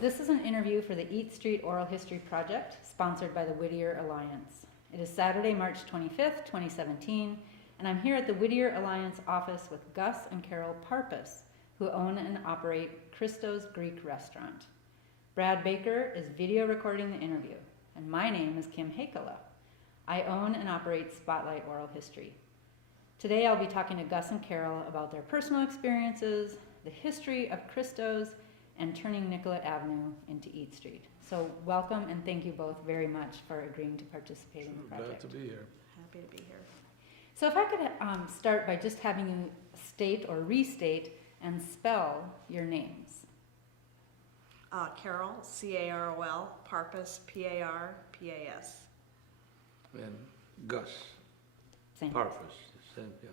This is an interview for the Eat Street Oral History Project, sponsored by the Whittier Alliance. It is Saturday, March 25th, 2017, and I'm here at the Whittier Alliance office with Gus and Carol Parpus, who own and operate Christo's Greek Restaurant. Brad Baker is video recording the interview, and my name is Kim Hakala. I own and operate Spotlight Oral History. Today I'll be talking to Gus and Carol about their personal experiences, the history of Christo's, and turning Nicollet Avenue into Eat Street. So welcome and thank you both very much for agreeing to participate in the project. Glad to be here. Happy to be here. So if I could start by just having you state or restate and spell your names. Carol, C-A-R-O-L, Parpus, P-A-R-P-A-S. And Gus Same. Parpus, same, yeah.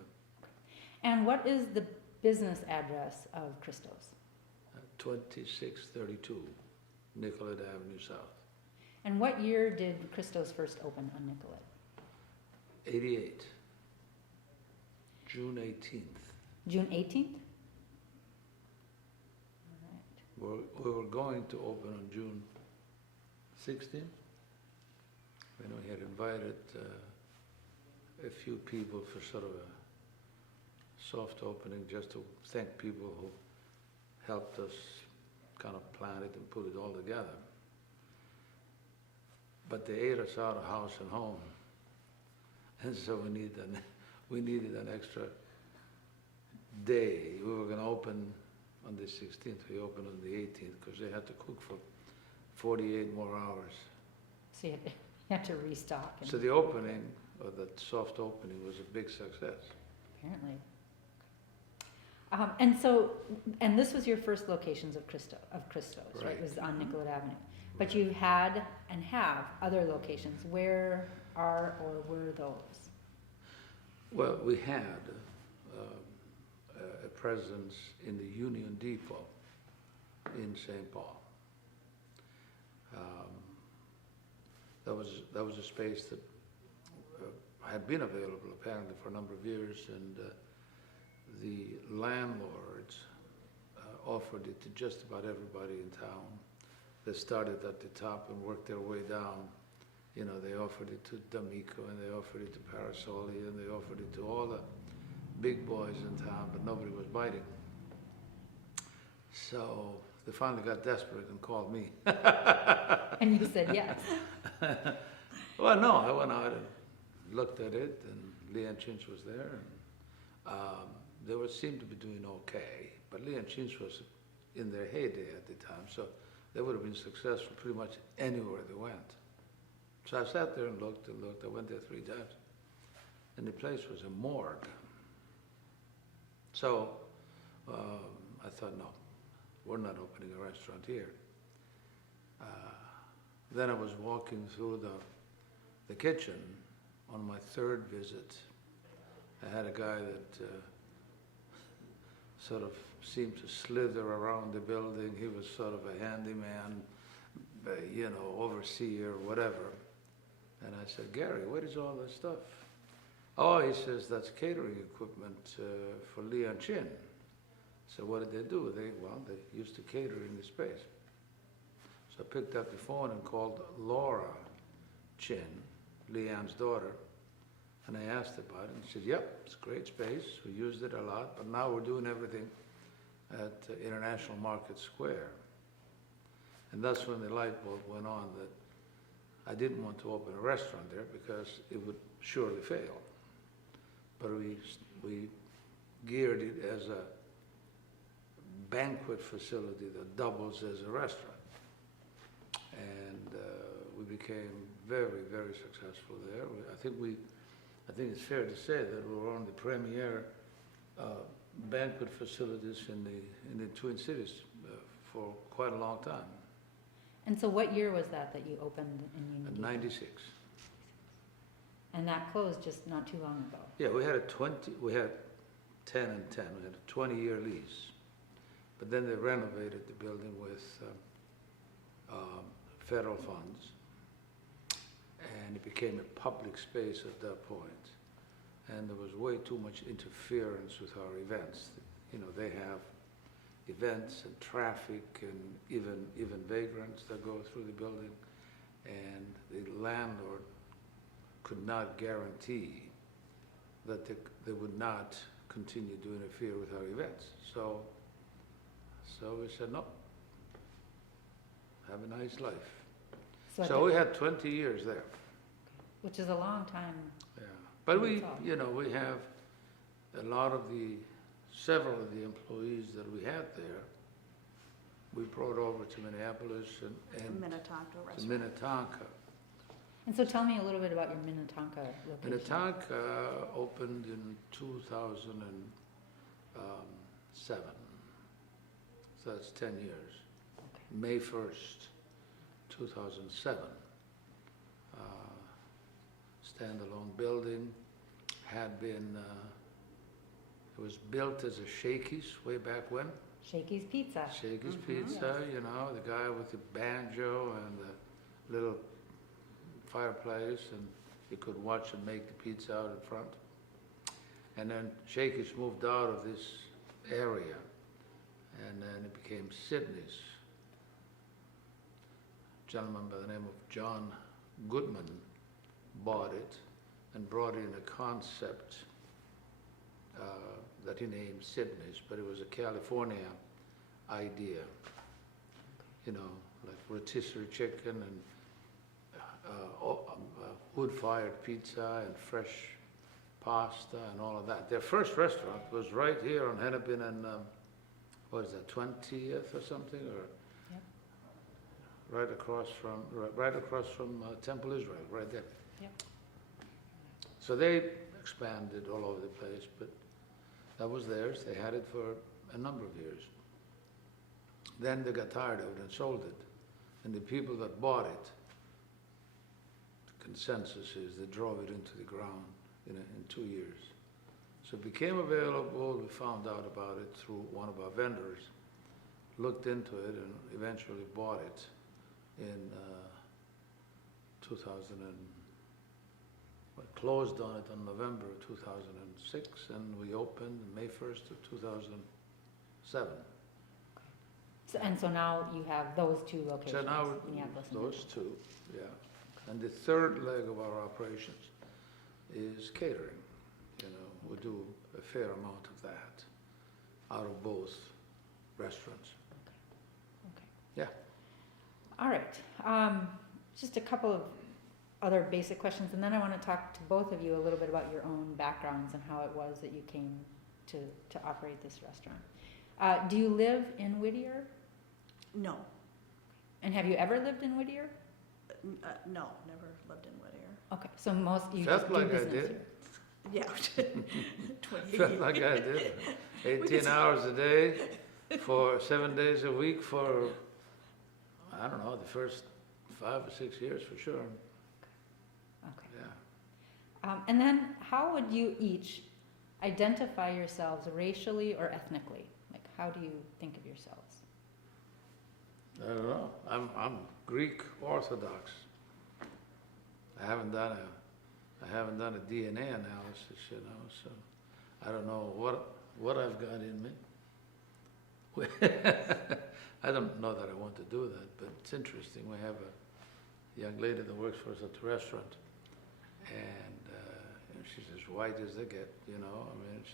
And what is the business address of Christo's? 2632 Nicollet Avenue South. And what year did Christo's first open on Nicollet? 88, June 18th. June 18th? All right. We were going to open on June 16th. You know, he had invited a few people for sort of a soft opening, just to thank people who helped us kind of plan it and put it all together. But they ate us out of house and home. And so we needed an extra day. We were going to open on the 16th. We opened on the 18th because they had to cook for 48 more hours. So you had to restock. So the opening, or the soft opening, was a big success. Apparently. And this was your first locations of Christo's, right? Right. It was on Nicollet Avenue. But you had and have other locations. Where are or were those? Well, we had a presence in the Union Depot in St. Paul. That was a space that had been available apparently for a number of years, and the landlords offered it to just about everybody in town. They started at the top and worked their way down. You know, they offered it to D'Amico, and they offered it to Parasoli, and they offered it to all the big boys in town, but nobody was biting. So they finally got desperate and called me. And you said yes. Well, no, I went out and looked at it, and Leon Chinch was there, and they seemed to be doing okay, but Leon Chinch was in their heyday at the time, so they would have been successful pretty much anywhere they went. So I sat there and looked and looked. I went there 3 times, and the place was a morgue. So I thought, no, we're not opening a restaurant here. Then I was walking through the kitchen on my 3rd visit. I had a guy that sort of seemed to slither around the building. He was sort of a handyman, you know, overseer, whatever. And I said, Gary, what is all this stuff? Oh, he says, that's catering equipment for Leon Chin. So what did they do? They used to cater in the space. So I picked up the phone and called Laura Chin, Leon's daughter, and I asked about it, and she said, yep, it's a great space, we used it a lot, but now we're doing everything at International Market Square. And that's when the light bulb went on that I didn't want to open a restaurant there because it would surely fail. But we geared it as a banquet facility that doubles as a restaurant. And we became very, very successful there. I think it's fair to say that we were one of the premier banquet facilities in the Twin Cities for quite a long time. And so what year was that you opened in Union In Depot? 96. And that closed just not too long ago. Yeah, we had 10 and 10. We had a 20-year lease. But then they renovated the building with federal funds, and it became a public space at that point. And there was way too much interference with our events. You know, they have events and traffic and even vagrants that go through the building. And the landlord could not guarantee that they would not continue to interfere with our events. So we said, no, have a nice life. So we had 20 years there. Which is a long time. Yeah, but we, That's all. you know, we have several of the employees that we had there, we brought over to Minneapolis and Minnetonka to restaurant. Minnetonka. And so tell me a little bit about your Minnetonka location. Minnetonka opened in 2007, so that's 10 years. May 1st, 2007. Standalone building, had been, it was built as a Shakey's way back when. Shakey's Pizza. Shakey's Mhm. Pizza, you know, the guy with the banjo and the little fireplace, and you could watch him make the pizza out in front. And then Shakey's moved out of this area, and then it became Sidney's. A gentleman by the name of John Goodman bought it and brought in a concept that he named Sidney's, but it was a California idea, you know, like rotisserie chicken and wood-fired pizza and fresh pasta and all of that. Their first restaurant was right here on Hennepin and, what is that, 20th or something, or Yep. right across from Temple Israel, right there. Yep. So they expanded all over the place, but that was theirs. They had it for a number of years. Then they got tired of it and sold it. And the people that bought it, the consensus is they drove it into the ground in 2 years. So it became available. We found out about it through one of our vendors, looked into it, and eventually bought it in 2000 and closed on it on November 2006, and we opened May 1st of 2007. So now you have those two locations. So now, Minneapolis and those two, yeah. And the third leg of our operations is catering. You know, we do a fair amount of that out of both restaurants. Okay. Yeah. All right. Just a couple of other basic questions, and then I want to talk to both of you a little bit about your own backgrounds and how it was that you came to operate this restaurant. Do you live in Whittier? No, And have you ever lived in Whittier? no, never lived in Whittier. Okay, so most you Felt just do like I business did. here. Yeah. 20 Felt like I did. We 18 could- hours a day for 7 days a week for, I don't know, the first 5 or 6 years for sure. Okay. Yeah. And then how would you each identify yourselves racially or ethnically? Like, how do you think of yourselves? I don't know. I'm Greek Orthodox. I haven't done a DNA analysis, you know, so I don't know what I've got in me. I don't know that I want to do that, but it's interesting. We have a young lady that works for us at the restaurant, and she's as white as they get, you know. I mean,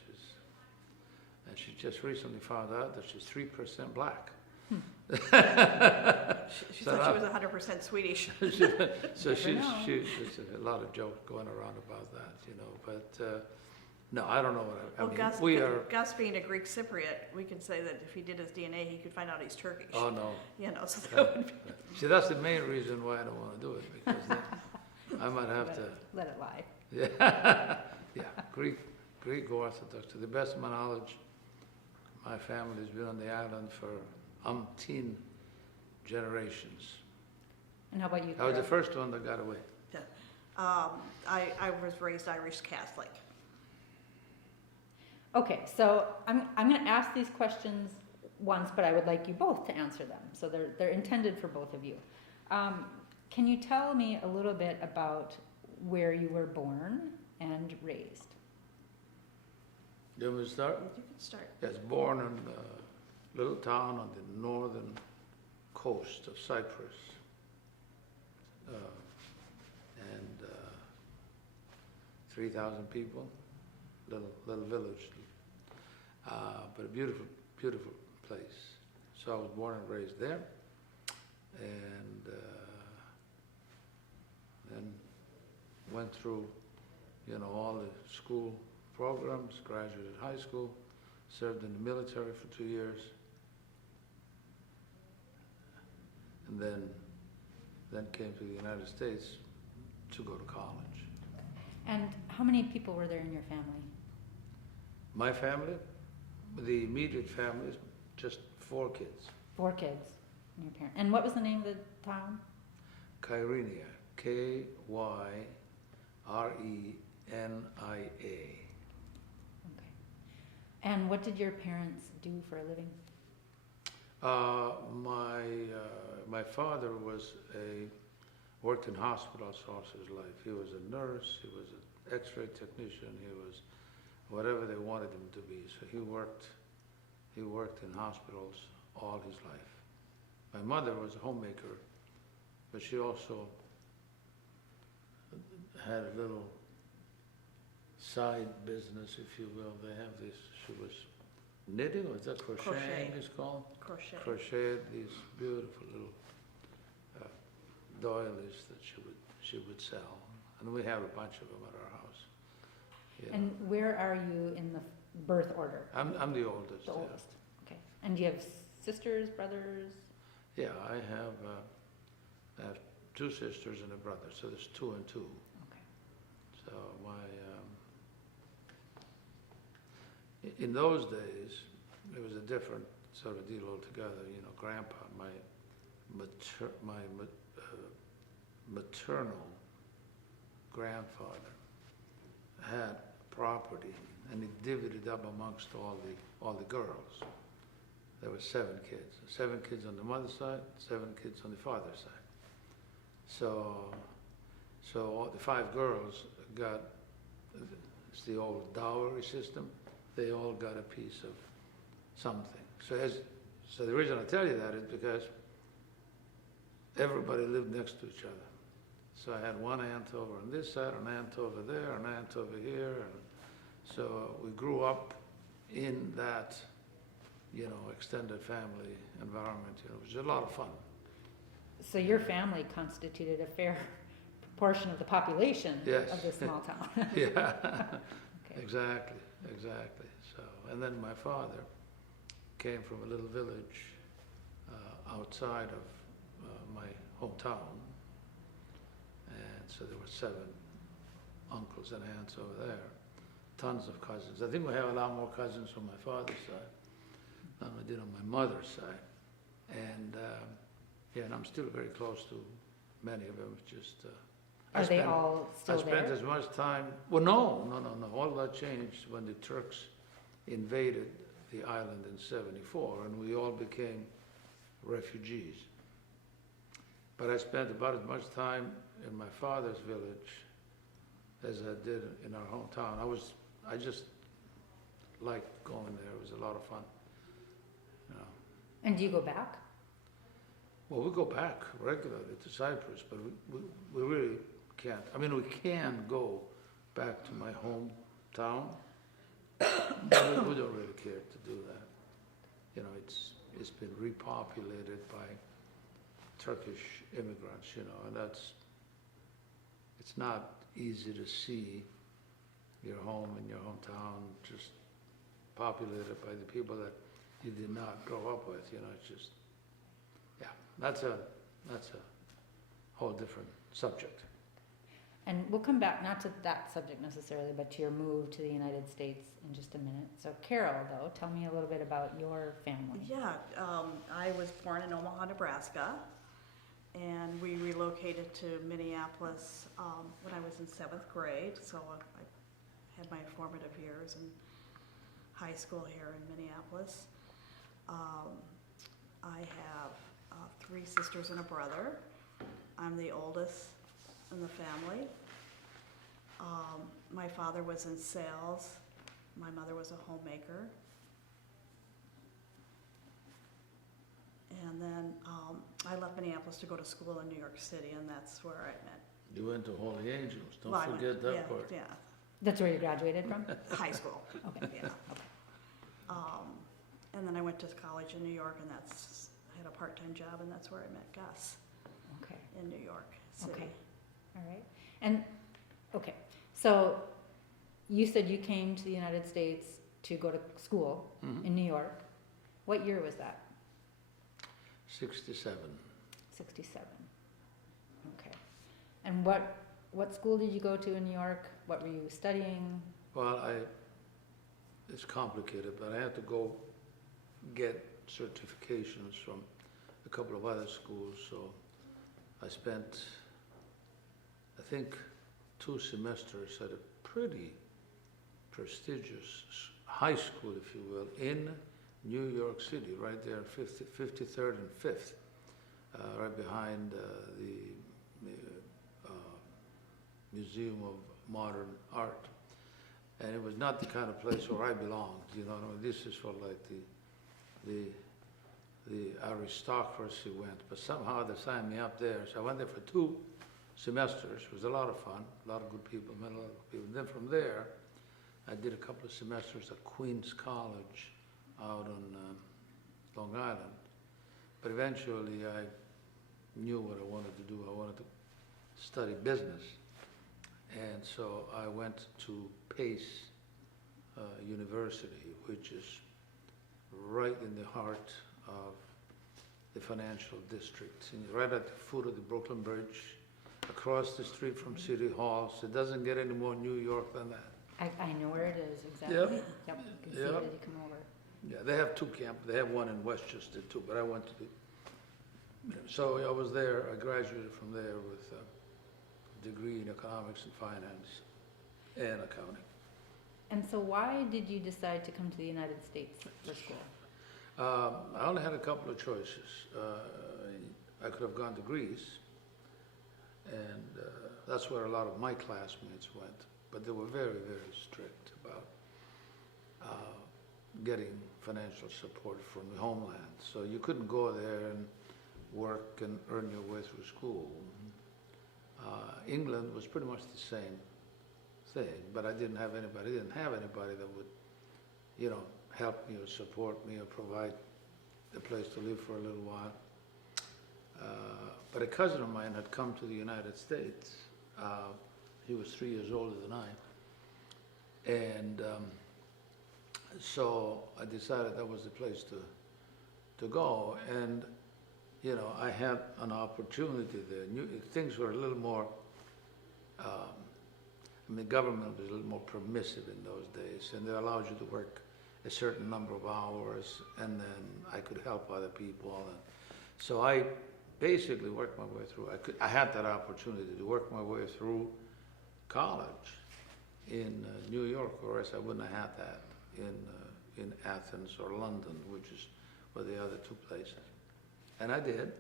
she just recently found out that she's 3% black. She So thought she now- was 100% Swedish. So Never know. there's a lot of jokes going around about that, you know, but, no, I don't know what I Well, mean, Gus, we are, Gus being a Greek Cypriot, we could say that if he did his DNA, he could find out he's Turkish. oh, no. You know, so Yeah. that would be, See, that's the main reason why I don't wanna do it, because then I might have to, Let it lie. yeah, Greek Orthodox, to the best of my knowledge, my family's been on the island for umpteen generations. And how about you? I was the Carol? first one that got away. I was raised Irish Catholic. Okay, so I'm going to ask these questions once, but I would like you both to answer them. So they're intended for both of you. Can you tell me a little bit about where you were born and raised? You want me to start? You could start. Yes, born in little town on the northern coast of Cyprus. And 3,000 people, little village, but a beautiful, beautiful place. So I was born and raised there, and then went through, you know, all the school programs, graduated high school, served in the military for 2 years, and then came to the United States to go to college. And how many people were there in your family? My family, the immediate family, is just 4 kids. 4 kids. And your parents. And what was the name of the town? Kyrenia, Kyrenia. Okay. And what did your parents do for a living? My father worked in hospitals all his life. He was a nurse, he was an X-ray technician, he was whatever they wanted him to be. So he worked in hospitals all his life. My mother was a homemaker, but she also had a little side business, if you will. They have this, she was knitting, or is that crocheting it's called? Crochet. Crocheted these beautiful little doilies that she would sell, and we have a bunch of them at our house. You know. And where are you in the birth order? I'm the oldest. The yeah. oldest. Okay. And do you have sisters, brothers? Yeah, I have 2 sisters and a brother, so there's 2 and 2. Okay. So in those days, it was a different sort of deal altogether. You know, Grandpa, my maternal grandfather, had property, and he divvied it up amongst all the girls. There were 7 kids. 7 kids on the mother's side, 7 kids on the father's side. So all the 5 girls got, it's the old dowry system. They all got a piece of something. So the reason I tell you that is because everybody lived next to each other. So I had one aunt over on this side, an aunt over there, an aunt over here, and so we grew up in that, you know, extended family environment. You know, it was a lot of fun. So your family constituted a fair proportion of the population Yes. of this small town. Yeah, Okay. exactly. So, and then my father came from a little village outside of my hometown, and so there were 7 uncles and aunts over there, tons of cousins. I think we have a lot more cousins from my father's side than we did on my mother's side, and and I'm still very close to many of them. It's just Are they all still I spent there? as much time, well, no. All that changed when the Turks invaded the island in '74, and we all became refugees. But I spent about as much time in my father's village as I did in our hometown. I just liked going there. It was a lot of fun. You know. And do you go back? Well, we go back regularly to Cyprus, but we really can't. I mean, we can go back to my hometown, but we don't really care to do that. You know, it's been repopulated by Turkish immigrants, you know, and it's not easy to see your home and your hometown just populated by the people that you did not grow up with, you know. It's just, yeah, that's a whole different subject. And we'll come back, not to that subject necessarily, but to your move to the United States in just a minute. So Carol, though, tell me a little bit about your family. Yeah, I was born in Omaha, Nebraska, and we relocated to Minneapolis when I was in 7th grade. So I had my formative years in high school here in Minneapolis. I have 3 sisters and a brother. I'm the oldest in the family. My father was in sales. My mother was a homemaker. And then I left Minneapolis to go to school in New York City, and that's where I met. You went to Holy Angels, don't Well, I went- forget that yeah, part. Yeah, That's where you graduated from? high school, Okay. yeah. And then I went to college in New York, and I had a part-time job, and that's where I met Gus, Okay, in New York City. okay, all right. And, okay, so you said you came to the United States to go to school Mhm. in New York. What year was that? 67. 67. Okay. And what school did you go to in New York? What were you studying? Well, it's complicated, but I had to go get certifications from a couple of other schools, so I spent, I think, 2 semesters at a pretty prestigious high school, if you will, in New York City, right there, 53rd and 5th, right behind the Museum of Modern Art. And it was not the kind of place where I belonged, you know. This is for like the aristocracy went, but somehow they signed me up there. So I went there for 2 semesters. It was a lot of fun, a lot of good people, met a lot of good people. Then from there, I did a couple of semesters at Queens College out on Long Island. But eventually I knew what I wanted to do. I wanted to study business. And so I went to Pace University, which is right in the heart of the financial district, and right at the foot of the Brooklyn Bridge, across the street from City Hall. So it doesn't get any more New York than that. I know where it is, exactly. Yep. Yep, you can see Yep. it as you come over. Yeah, they have 2 camps. They have one in Westchester too, but I went to so I was there. I graduated from there with a degree in economics and finance and accounting. And so why did you decide to come to the United States for school? I only had a couple of choices. I could have gone to Greece, and that's where a lot of my classmates went, but they were very, very strict about getting financial support from the homeland. So you couldn't go there and work and earn your way through school. England was pretty much the same thing, but I didn't have anybody that would, you know, help me or support me or provide a place to live for a little while. But a cousin of mine had come to the United States. He was 3 years older than I. And so I decided that was the place to go. And, you know, I had an opportunity there. Things were a little more, the government was a little more permissive in those days, and they allowed you to work a certain number of hours, and then I could help other people. And so I basically worked my way through. I had that opportunity to work my way through college in New York, or else I wouldn't have had that in Athens or London, which is where the other 2 places. And I did.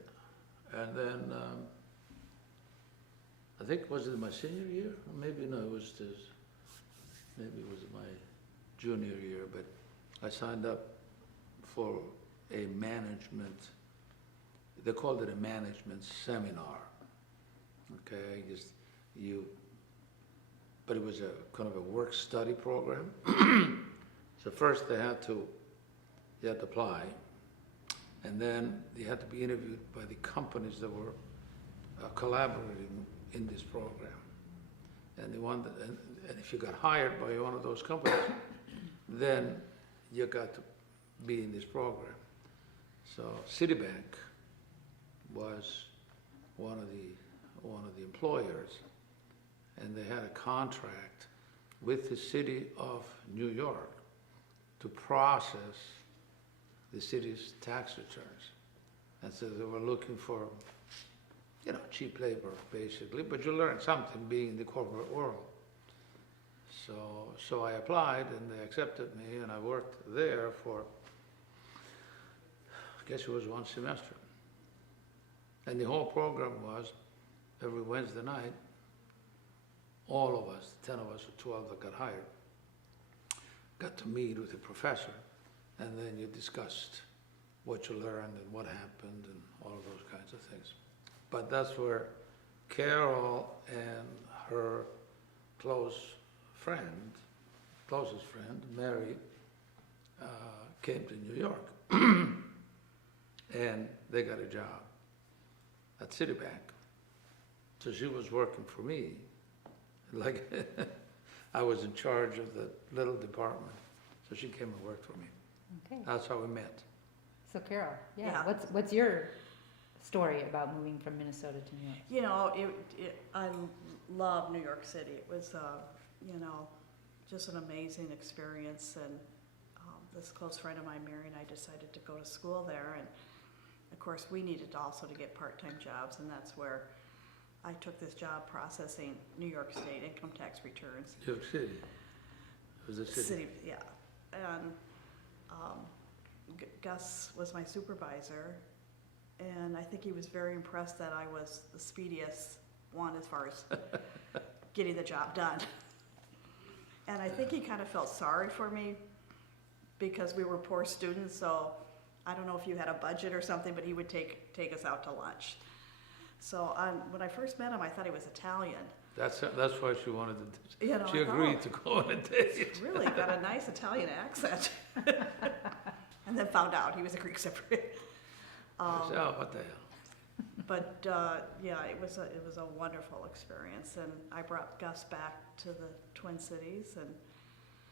And then I think, was it my senior year? Or maybe no, maybe it was my junior year, but I signed up for a management, they called it a management seminar. Okay, but it was a kind of a work study program. So first you had to apply, and then you had to be interviewed by the companies that were collaborating in this program. And and if you got hired by one of those companies, then you got to be in this program. So Citibank was one of the employers, and they had a contract with the city of New York to process the city's tax returns. And so they were looking for, you know, cheap labor, basically, but you learn something being in the corporate world. So I applied, and they accepted me, and I worked there for, I guess it was 1 semester. And the whole program was, every Wednesday night, all of us, 10 of us or 12 that got hired, got to meet with the professor, and then you discussed what you learned and what happened and all of those kinds of things. But that's where Carol and her closest friend, Mary, came to New York. And they got a job at Citibank. So she was working for me. Like, I was in charge of the little department. So she came and worked for me. Okay. That's how we met. So Carol, yeah, Yeah. what's your story about moving from Minnesota to New York? You know, I love New York City. It was, you know, just an amazing experience. And this close friend of mine, Mary, and I decided to go to school there. And of course, we needed also to get part-time jobs, and that's where I took this job processing New York State income tax returns. New York City. It was a city. Yeah. And Gus was my supervisor, and I think he was very impressed that I was the speediest one as far as getting the job done. And I think he kind of felt sorry for me because we were poor students, so I don't know if you had a budget or something, but he would take us out to lunch. So when I first met him, I thought he was Italian. That's why she wanted to, You know, she I thought, agreed to go on a date. really got a nice Italian accent. And then found out he was a Greek Cypriot. I said, oh, what the hell? But yeah, it was a wonderful experience, and I brought Gus back to the Twin Cities and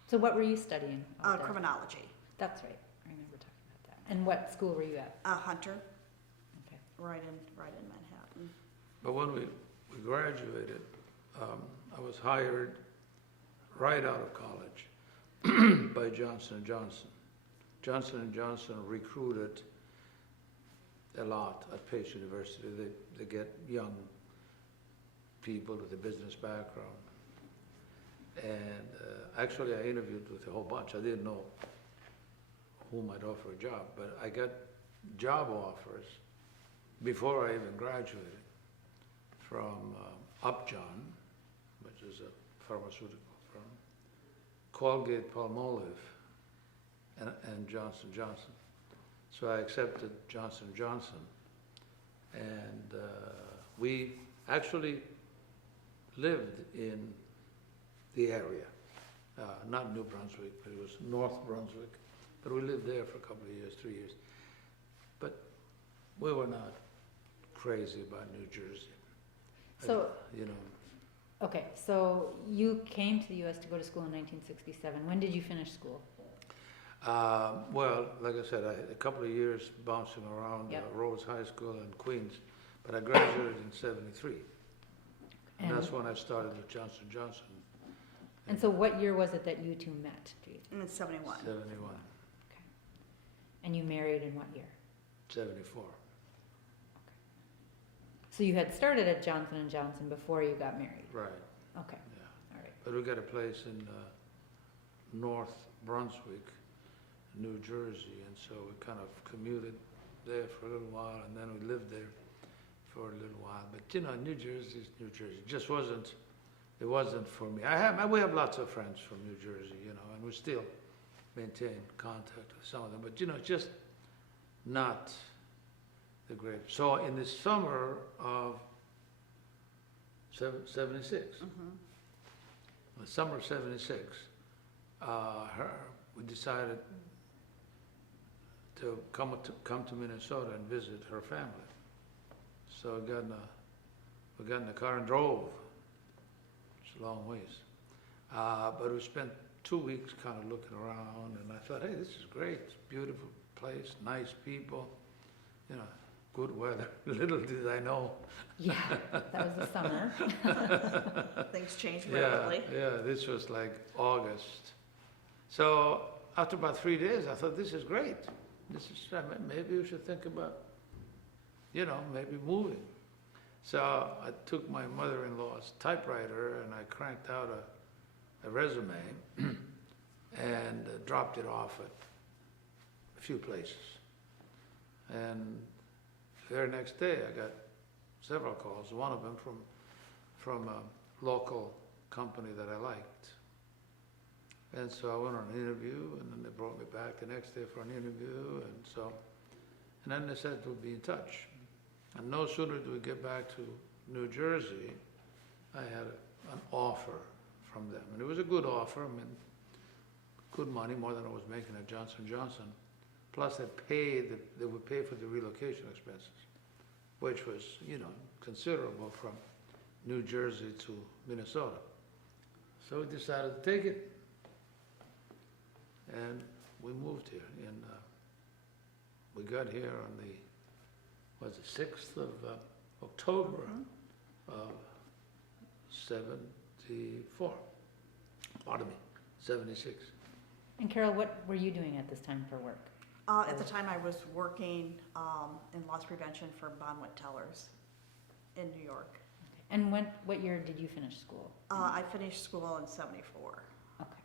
So what were you studying? out there? criminology. That's right. I remember talking about that. And what school were you at? Hunter, Okay. right in Manhattan. But when we graduated, I was hired right out of college by Johnson & Johnson. Johnson & Johnson recruited a lot at Pace University. They get young people with a business background. And actually I interviewed with a whole bunch. I didn't know who might offer a job, but I got job offers before I even graduated from Upjohn, which is a pharmaceutical firm, Colgate-Palmolive, and Johnson & Johnson. So I accepted Johnson & Johnson, and we actually lived in the area, not New Brunswick, but it was North Brunswick, but we lived there for a couple of years, 3 years. But we were not crazy about New Jersey. So, you know, okay, so you came to the U.S. to go to school in 1967. When did you finish school? well, like I said, I had a couple of years bouncing around Yep. Rhodes High School in Queens, but I graduated in '73. And that's when I started with Johnson & Johnson. And so what year was it that you two met? Do you- And it's 71. 71, And you married in what year? 74. So you had started at Johnson & Johnson before you got married? Right, Okay, yeah. all right. But we got a place in North Brunswick, New Jersey, and so we kind of commuted there for a little while, and then we lived there for a little while. But you know, New Jersey is New Jersey. It just wasn't. It wasn't for me. We have lots of friends from New Jersey, you know, and we still maintain contact with some of them. But you know, just not the great. So in the summer of '76, the summer of '76, we decided to come to Minnesota and visit her family. So we got in the car and drove. It's a long ways. But we spent 2 weeks kind of looking around, and I thought, hey, this is great. It's a beautiful place, nice people, you know, good weather. Little did I know. Yeah, that was the summer. Things change rapidly. Yeah, this was like August. So after about 3 days, I thought, this is great. Maybe we should think about, you know, maybe moving. So I took my mother-in-law's typewriter and I cranked out a resume and dropped it off at a few places. And the very next day I got several calls, one of them from a local company that I liked. And so I went on an interview, and then they brought me back the next day for an interview, and so And then they said we'll be in touch. And no sooner did we get back to New Jersey, I had an offer from them. And it was a good offer, I mean, good money, more than I was making at Johnson & Johnson. Plus they would pay for the relocation expenses, which was, you know, considerable from New Jersey to Minnesota. So we decided to take it. And we moved here, and we got here on the, was it 6th of October of 74. Pardon me, 76. And Carol, what were you doing at this time for work? At the time, I was working in loss prevention for Bonwit Tellers in New York. And what year did you finish school? I finished school in 74. Okay.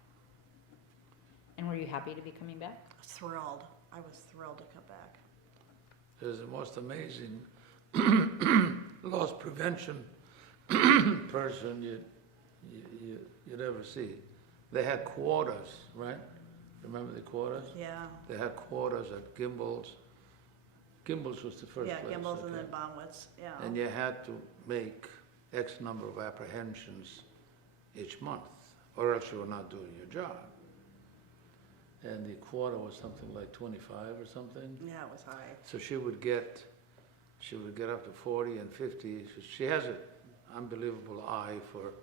And were you happy to be coming back? Thrilled. I was thrilled to come back. There's the most amazing loss prevention person you'd ever see. They had quotas, right? Remember the quotas? Yeah. They had quotas at Gimbel's. Gimbel's was the first Yeah, place. Gimbel's and okay? then Bonwit's, yeah. And you had to make X number of apprehensions each month, or else you were not doing your job. And the quota was something like 25 or something. Yeah, it was high. So she would get up to 40 and 50. She has an unbelievable eye for,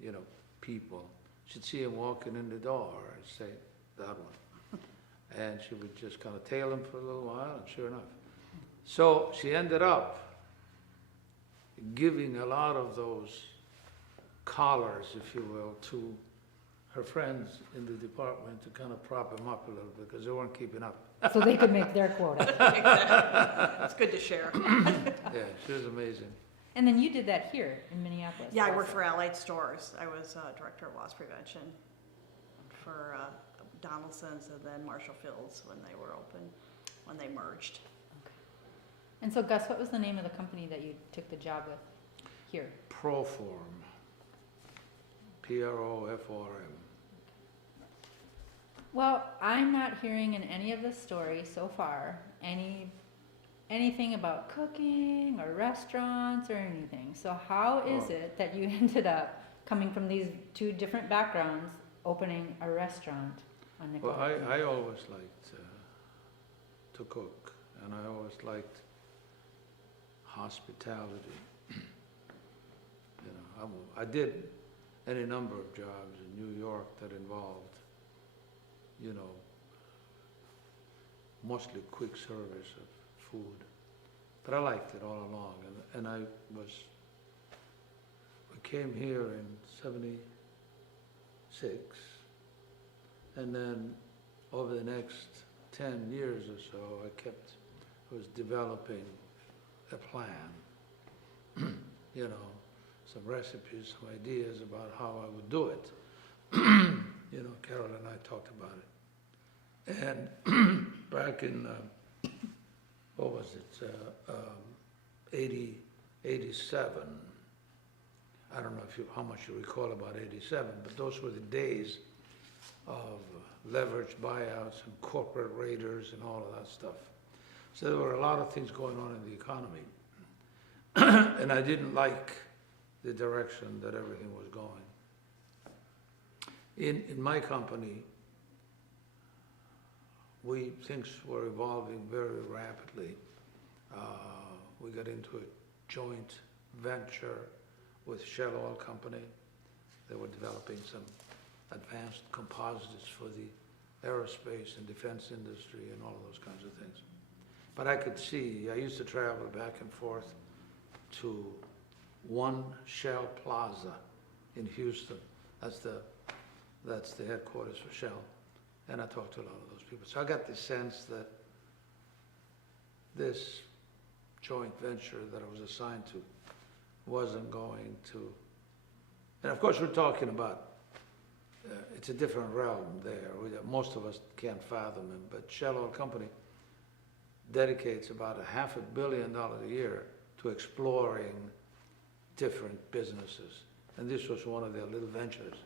you know, people. She'd see him walking in the door and say, that one. And she would just kind of tail him for a little while, and sure enough. So she ended up giving a lot of those collars, if you will, to her friends in the department to kind of prop them up a little bit because they weren't keeping up. So they could make their quota. Exactly. It's good to share. Yeah, she was amazing. And then you did that here in Minneapolis. Yeah, I worked also. for Allied Stores. I was director of loss prevention for Donaldson's and then Marshall Fields when they were open, when they merged. And so Gus, what was the name of the company that you took the job with here? Proform. Proform. Well, I'm not hearing in any of the story so far anything about cooking or restaurants or anything. So how is Oh. it that you ended up coming from these two different backgrounds, opening a restaurant on Well, Nickel? I always liked to cook, and I always liked hospitality. You know, I did any number of jobs in New York that involved, you know, mostly quick service of food. But I liked it all along, and we came here in 76, and then over the next 10 years or so, I was developing a plan, you know, some recipes, some ideas about how I would do it. You know, Carol and I talked about it. And back in, what was it, 87, I don't know how much you recall about 87, but those were the days of leveraged buyouts and corporate raiders and all of that stuff. So there were a lot of things going on in the economy. And I didn't like the direction that everything was going. In my company, things were evolving very rapidly. We got into a joint venture with Shell Oil Company. They were developing some advanced composites for the aerospace and defense industry and all of those kinds of things. But I could see, I used to travel back and forth to One Shell Plaza in Houston. That's the headquarters for Shell. And I talked to a lot of those people. So I got the sense that this joint venture that I was assigned to wasn't going to, and of course we're talking about, it's a different realm there. Most of us can't fathom it, but Shell Oil Company dedicates about $500 million a year to exploring different businesses. And this was one of their little ventures.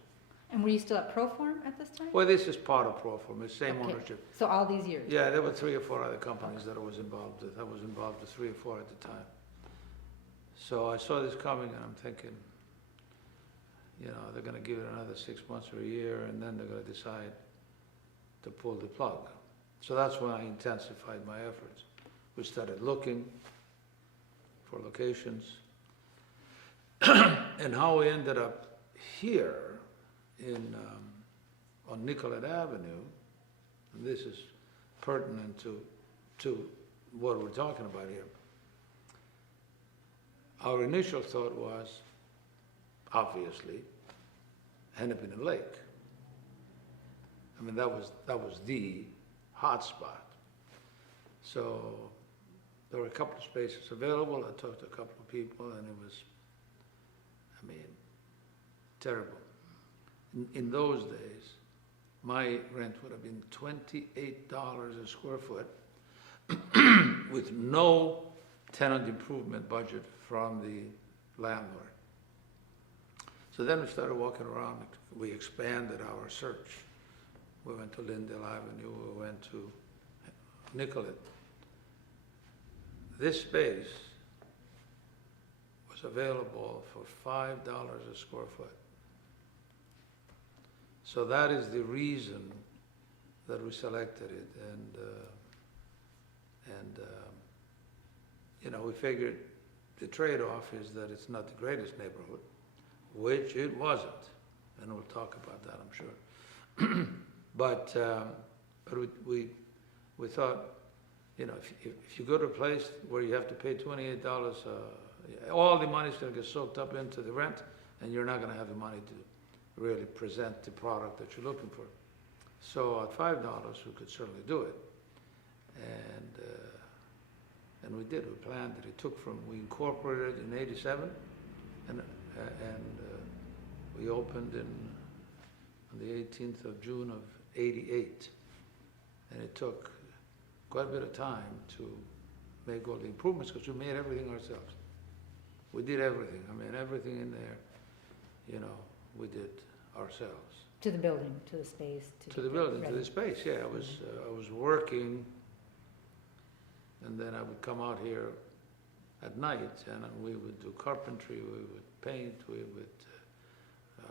And were you still at Proform at this time? Well, this is part of Proform, it's same Okay. ownership. So all these years? Yeah, there were 3 or 4 other companies that I was involved with. I was involved with 3 or 4 at the time. So I saw this coming and I'm thinking, you know, they're gonna give it another 6 months or a year and then they're gonna decide to pull the plug. So that's when I intensified my efforts. We started looking for locations. And how we ended up here in, on Nicollet Avenue, and this is pertinent to what we're talking about here. Our initial thought was, obviously, Hennepin Lake. I mean, that was the hot spot. So there were a couple of spaces available. I talked to a couple of people, and it was, I mean, terrible. In those days, my rent would have been $28 a square foot with no tenant improvement budget from the landlord. So then we started walking around. We expanded our search. We went to Lindale Avenue. We went to Nicollet. This space was available for $5 a square foot. So that is the reason that we selected it, and you know, we figured the trade-off is that it's not the greatest neighborhood, which it wasn't, and we'll talk about that, I'm sure. But we thought, you know, if you go to a place where you have to pay $28, all the money's going to get soaked up into the rent, and you're not going to have the money to really present the product that you're looking for. So at $5, we could certainly do it, and we did. We planned it. It took from, we incorporated in '87, and we opened on the 18th of June of '88, and it took quite a bit of time to make all the improvements because we made everything ourselves. We did everything. I mean, everything in there, you know, we did ourselves. To the building, to the space? To the building, to the space, yeah. I was working, and then I would come out here at night, and we would do carpentry, we would paint, we would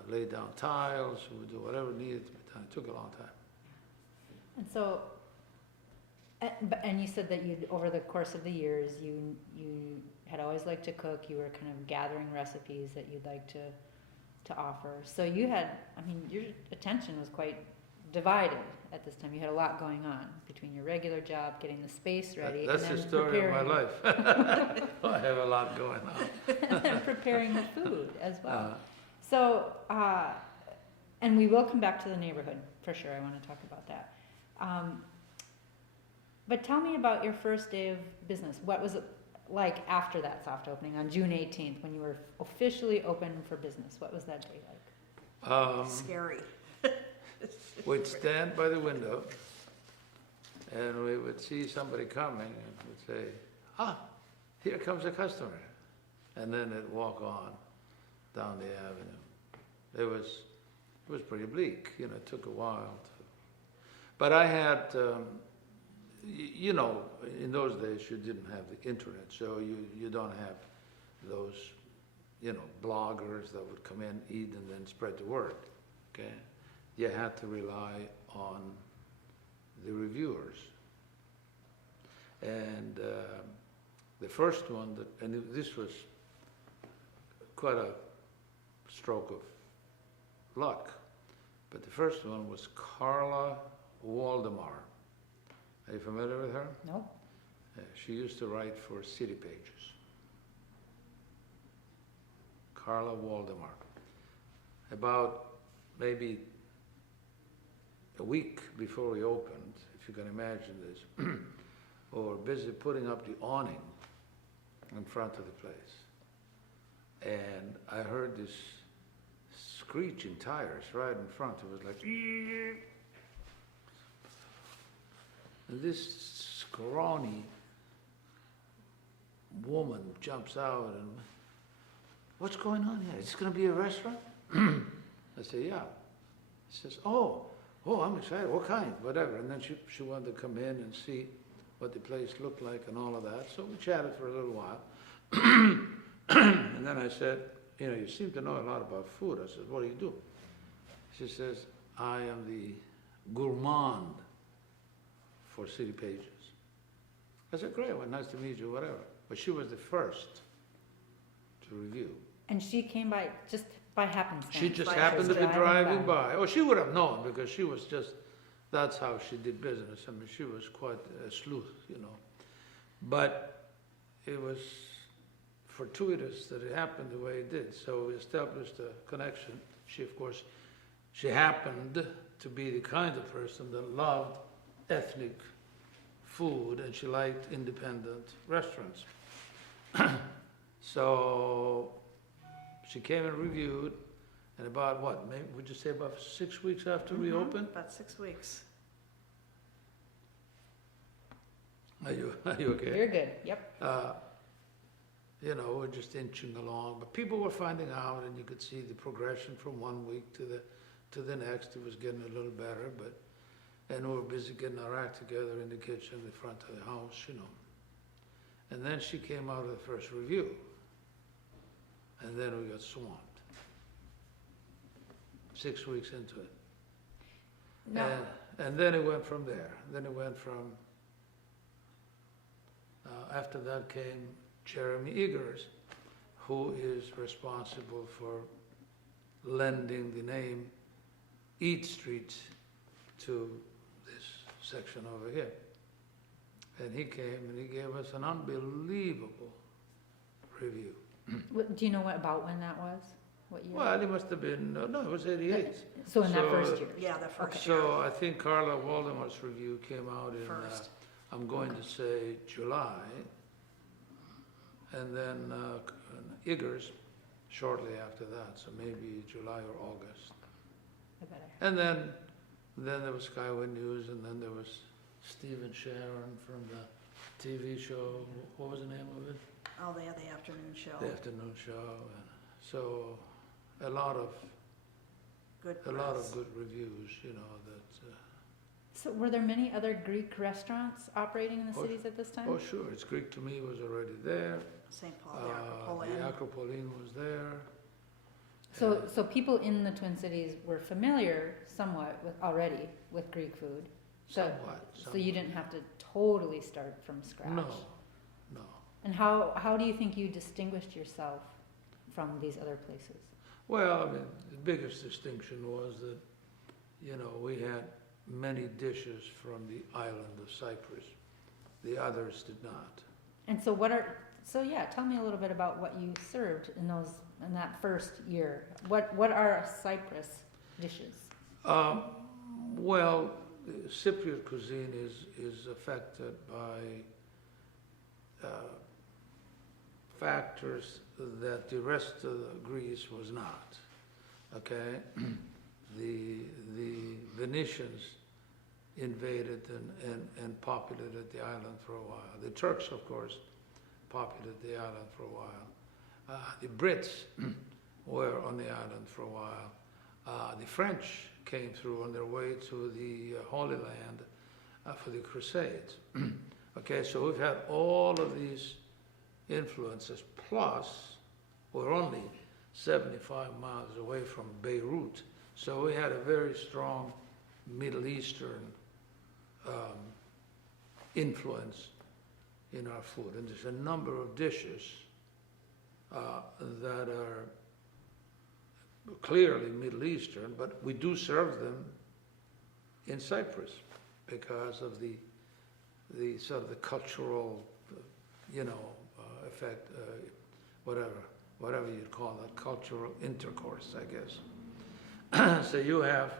lay down tiles, we would do whatever needed to be done. It took a long time. And so, and you said that you'd, over the course of the years, you had always liked to cook, you were kind of gathering recipes that you'd like to offer. So you had, I mean, your attention was quite divided at this time. You had a lot going on between your regular job, getting the space ready, That's and the then story of my preparing, life. I have a lot going on. and then preparing the food as well. So, and we will come back to the neighborhood, for sure. I want to talk about that. But tell me about your first day of business. What was it like after that soft opening on June 18th when you were officially open for business? What was that day like? Scary. We'd stand by the window and we would see somebody coming and we'd say, here comes a customer. And then they'd walk on down the avenue. It was pretty bleak, you know, it took a while. But I had, you know, in those days you didn't have the internet, so you don't have those, you know, bloggers that would come in, eat, and then spread the word, okay? You had to rely on the reviewers. And the first one, and this was quite a stroke of luck, but the first one was Carla Waldemar. Are you familiar with her? No? She used to write for City Pages. Carla Waldemar. About maybe a week before we opened, if you can imagine this, we were busy putting up the awning in front of the place. And I heard this screeching tires right in front. It was like, and this scrawny woman jumps out and, what's going on here? Is this going to be a restaurant? I say, yeah. She says, I'm excited, what kind, whatever. And then she wanted to come in and see what the place looked like and all of that. So we chatted for a little while. And then I said, you seem to know a lot about food. I said, what do you do? She says, I am the gourmand for City Pages. I said, great, well, nice to meet you, whatever. But she was the first to review. And she came by just by happenstance. She just By happened to be driving driving by. Oh, she would have known because she was just, that's how she did business. I mean, she was quite a sleuth, But it was fortuitous that it happened the way it did. So we established a connection. She happened to be the kind of person that loved ethnic food and she liked independent restaurants. So she came and reviewed, and about what, maybe, would you say about 6 weeks after we opened? About 6 weeks. Are you okay? You're good, yep. We're just inching along, but people were finding out, and you could see the progression from 1 week to the next. It was getting a little better, and we were busy getting our act together in the kitchen, in the front of the house, And then she came out of the first review, and then we got swamped. 6 weeks into it. No. And then it went from there. Then it went from, after that came Jeremy Eggers, who is responsible for lending the name Eat Street to this section over here. And he came and he gave us an unbelievable review. Do you know about when that was? What year? Well, it must have been, no, it was 88. So in that so- first year? Yeah, the first year. So I think Carla Waldemar's review came out in, First. I'm going to say July, and then Eggers shortly after that, so maybe July or August. I bet I heard. And then there was Skyway News, and then there was Stephen Sharon from the TV show, what was the name of it? Oh, they had the afternoon show. The afternoon show. And so a lot of Good good press. reviews, that. So were there many other Greek restaurants operating in the Oh, cities at this time? Oh, sure. It's Greek to Me was already there. St. Paul, the Acropolis. The Acropoline was there. So people in the Twin Cities were familiar somewhat already with Greek food? Somewhat. So you didn't have to totally start from scratch? No. And how do you think you distinguished yourself from these other places? Well, I mean, the biggest distinction was that, we had many dishes from the island of Cyprus. The others did not. And so tell me a little bit about what you served in that first year. What are Cyprus dishes? Well, Cypriot cuisine is affected by factors that the rest of Greece was not. Okay, the Venetians invaded and populated the island for a while. The Turks, of course, populated the island for a while. The Brits were on the island for a while. The French came through on their way to the Holy Land for the Crusades. Okay, so we've had all of these influences, plus we're only 75 miles away from Beirut, so we had a very strong Middle Eastern influence in our food. And there's a number of dishes that are clearly Middle Eastern, but we do serve them in Cyprus because of the sort of the cultural, effect, whatever you'd call that, cultural intercourse, I guess. So you have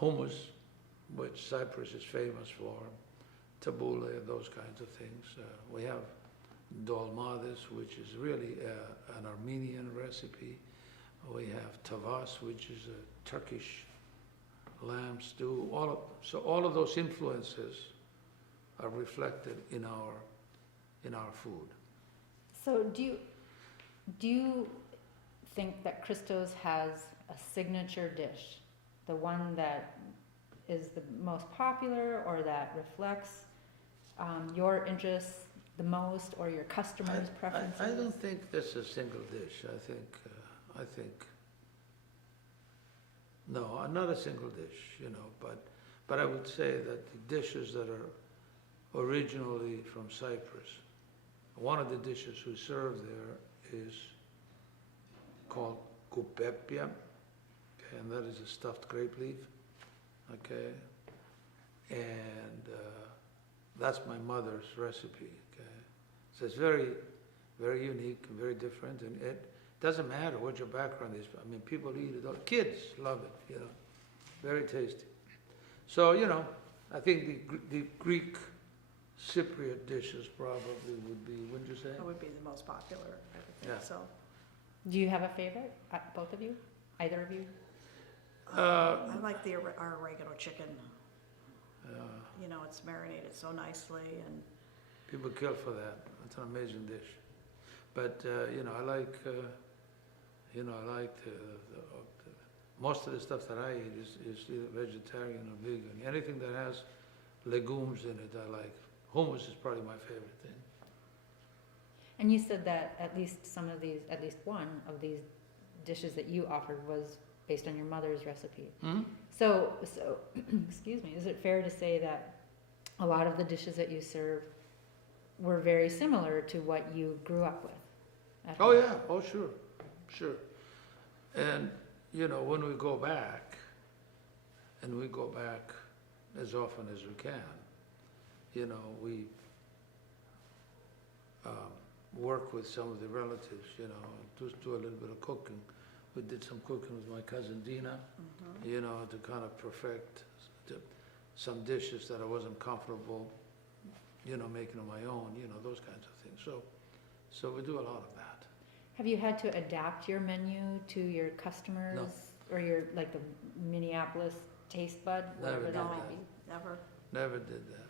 hummus, which Cyprus is famous for, tabbouleh, those kinds of things. We have dolmades, which is really an Armenian recipe. We have tavas, which is a Turkish lamb stew. All of those influences are reflected in our food. So do you think that Christos has a signature dish the one that is the most popular or that reflects your interests the most or your customers' preferences? I don't think that's a single dish. I think, no, not a single dish, but I would say that the dishes that are originally from Cyprus, one of the dishes we serve there is called koupepia, okay, and that is a stuffed grape leaf, okay, and that's my mother's recipe, okay. So it's very, very unique and very different, and it doesn't matter what your background is. I mean, people eat it, kids love it, very tasty. So, I think the Greek Cypriot dishes probably would be, wouldn't you say? That would be the most popular, I would think, Yeah. so. Do you have a favorite, both of you, either of you? I like our oregano chicken. Uh, It's marinated so nicely, and People kill for that. It's an amazing dish. But, I like, most of the stuff that I eat is either vegetarian or vegan. Anything that has legumes in it, I like. Hummus is probably my favorite thing. And you said that at least one of these dishes that you offered was based on your mother's recipe. Hmm? So, excuse me, is it fair to say that a lot of the dishes that you serve were very similar to what you grew up with? at Oh, home? yeah, oh, sure. And, when we go back, and we go back as often as we can, we work with some of the relatives, just do a little bit of cooking. We did some cooking with my cousin Dina, to kind of perfect some dishes that I wasn't comfortable, making on my own, those kinds of things. So we do a lot of that. Have you had to adapt your menu to your customers? Or your, like the Minneapolis taste bud, whatever Never that did might be? never. Never did that.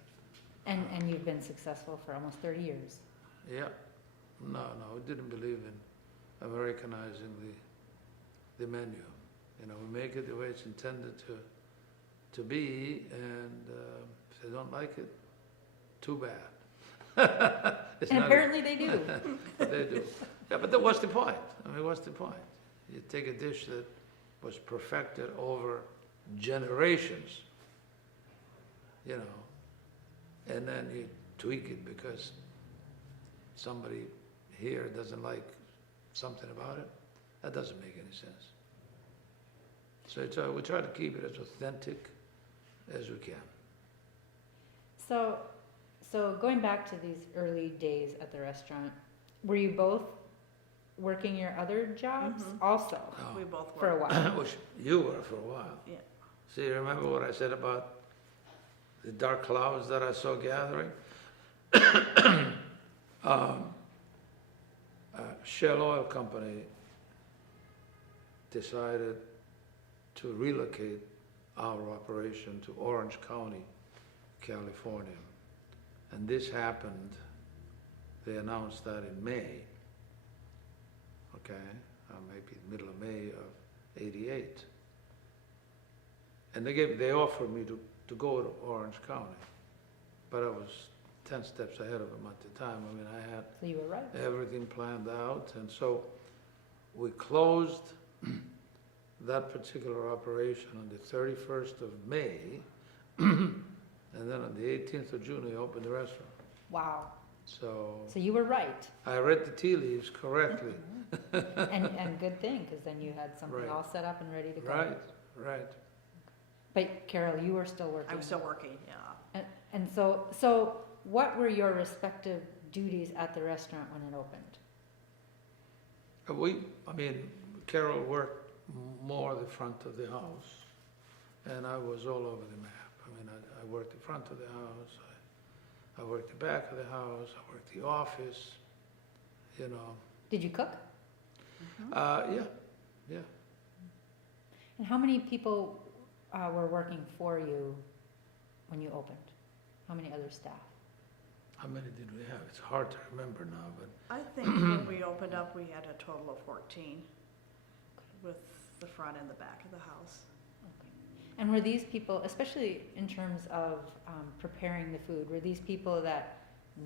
And you've been successful for almost 30 years. Yeah, no, we didn't believe in Americanizing the menu. We make it the way it's intended to be, and if they don't like it, too bad. It's And not apparently they do. They do. Yeah, but what's the point? What's the point? You take a dish that was perfected over generations, and then you tweak it because somebody here doesn't like something about it. That doesn't make any sense. So we try to keep it as authentic as we can. So going back to these early days at the restaurant, were you both working your other jobs Mhm. also Oh. We both for a were. while? Which you were for a while. Yeah. See, remember what I said about the dark clouds that I saw gathering? Shell Oil Company decided to relocate our operation to Orange County, California. And this happened, they announced that in May, okay, maybe middle of May of '88. And they offered me to go to Orange County, but I was 10 steps ahead of them at the time. I had So you were right. everything planned out, and so we closed that particular operation on the 31st of May, and then on the 18th of June, we opened the restaurant. Wow. So So you were right. I read the tea leaves correctly. And good thing, because then you had something Right. all set up and ready to go. Right. But Carol, you were still working. I was still working, yeah. And so what were your respective duties at the restaurant when it opened? Carol worked more the front of the house, and I was all over the map. I worked the front of the house, I worked the back of the house, I worked the office, Did you cook? Yeah. And how many people were working for you when you opened? How many other staff? How many did we have? It's hard to remember now, but I think when we opened up, we had a total of 14 with the front and the back of the house. Okay. And were these people, especially in terms of preparing the food, were these people that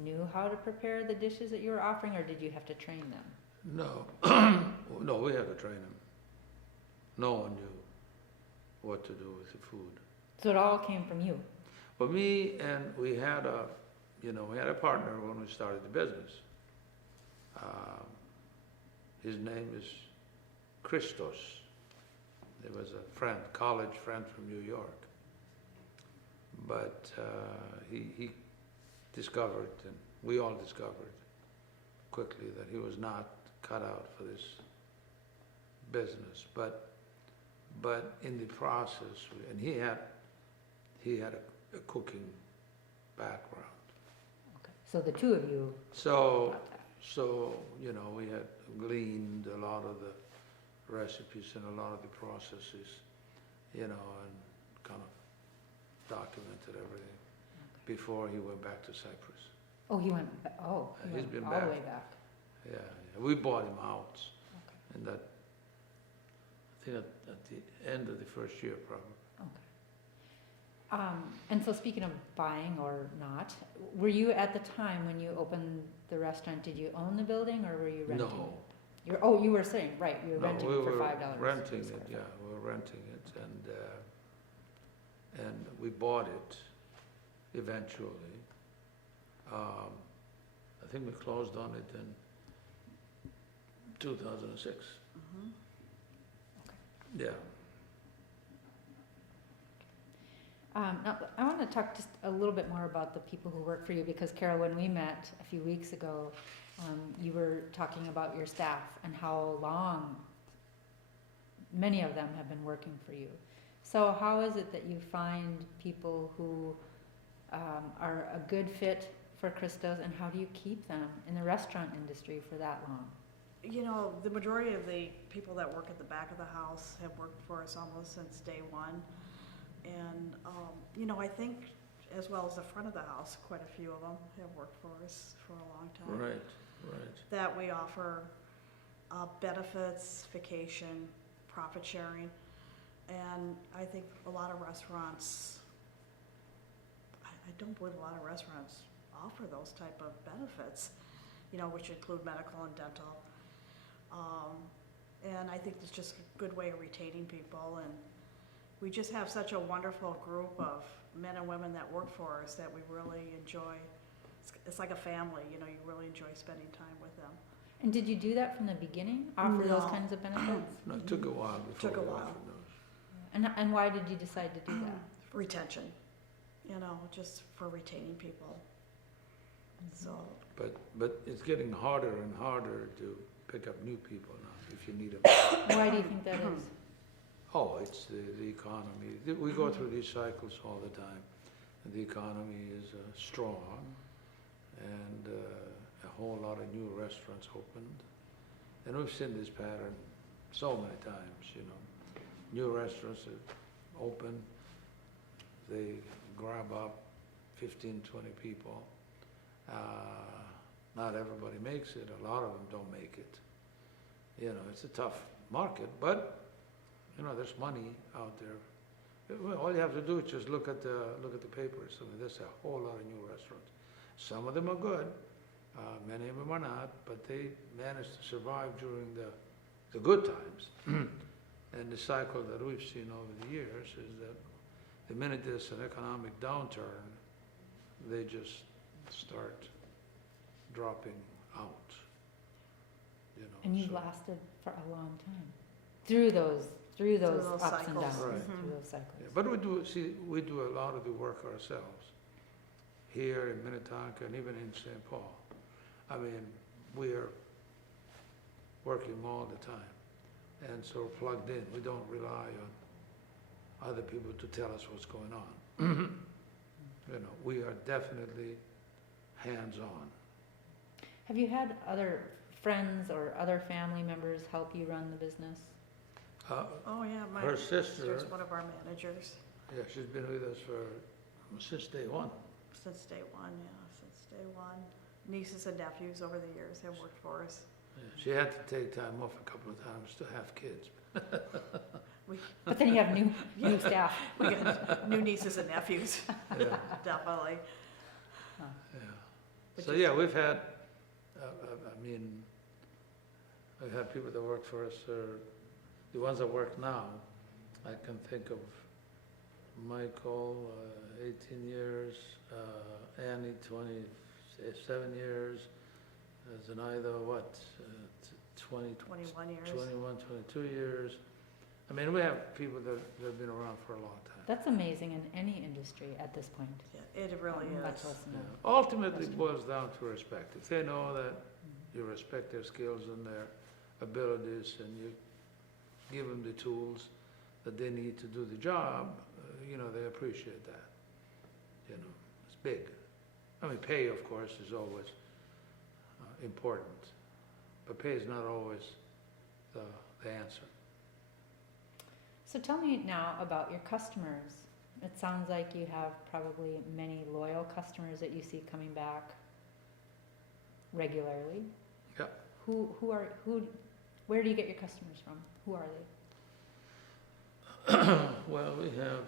knew how to prepare the dishes that you were offering, or did you have to train them? No, no, we had to train them. No one knew what to do with the food. So it all came from you? But me and we had a partner when we started the business. His name is Christos. He was a friend, college friend from New York. But he discovered, and we all discovered quickly, that he was not cut out for this business. But in the process, and he had a cooking background. Okay. So the two of you So, got that. we had gleaned a lot of the recipes and a lot of the processes, and kind of documented everything before he went back to Cyprus. Oh, he went, he He's went been all back. the way back. Yeah, we bought him out, Okay. and I think at the end of the first year, probably. Okay. And so speaking of buying or not, were you at the time when you opened the restaurant, did you own the building or were you renting? No. You were saying, right, you were No, renting we it for were $5. renting per square it, foot. yeah, we were renting it, and we bought it eventually. I think we closed on it in 2006. Mhm. Yeah. Now, I want to talk just a little bit more about the people who work for you, because Carol, when we met a few weeks ago, you were talking about your staff and how long many of them have been working for you. So how is it that you find people who are a good fit for Christos, and how do you keep them in the restaurant industry for that long? The majority of the people that work at the back of the house have worked for us almost since day one. And, I think as well as the front of the house, quite a few of them have worked for us for a long time. Right. That we offer benefits, vacation, profit sharing. And I think a lot of restaurants, I don't believe a lot of restaurants offer those type of benefits, which include medical and dental. And I think it's just a good way of retaining people, and we just have such a wonderful group of men and women that work for us that we really enjoy. It's like a family, you really enjoy spending time with them. And did you do that from the beginning, offer those No. kinds of benefits? No, it took a while before Took a we while. offered those. And why did you decide to do that? Retention, just for retaining people. So, But it's getting harder and harder to pick up new people now, if you need them. Why do you think that is? Oh, it's the economy. We go through these cycles all the time. The economy is strong, and a whole lot of new restaurants opened. And we've seen this pattern so many times, New restaurants that open, they grab up 15, 20 people. Not everybody makes it. A lot of them don't make it. It's a tough market, but there's money out there. Well, all you have to do is just look at the papers. There's a whole lot of new restaurants. Some of them are good, many of them are not, but they manage to survive during the good times. And the cycle that we've seen over the years is that the minute there's an economic downturn, they just start dropping out. And you've so- lasted for a long time, through those those ups and cycles. downs, Right. through those cycles. Yeah, but we do a lot of the work ourselves, here in Minnetonka and even in St. Paul. I mean, we're working all the time, and so we're plugged in. We don't rely on other people to tell us what's going on. We are definitely hands-on. Have you had other friends or other family members help you run the business? oh yeah, my Her sister, sister's one of our managers yeah, she's been with us since day one. since day one, Nieces and nephews over the years have worked for us. Yeah, she had to take time off a couple of times to have kids. But then you have new staff. We got new nieces and nephews, Yeah, definitely. yeah. But So, just- yeah, we've had, I mean, we've had people that work for us, or the ones that work now. I can think of Michael, 18 years, Annie, 27 years, Zenaida, what, 20, 21 years. 21, 22 years. I mean, we have people that have been around for a long time. That's amazing in any industry at this point. Yeah, it really Much is. less in Yeah. the- Ultimately, it boils down to respect. If they know that you respect their skills and their abilities, and you give them the tools that they need to do the job, they appreciate that. It's big. I mean, pay, of course, is always important, but pay is not always the answer. So tell me now about your customers. It sounds like you have probably many loyal customers that you see coming back regularly. Yeah. Where do you get your customers from? Who are they? Well, we have,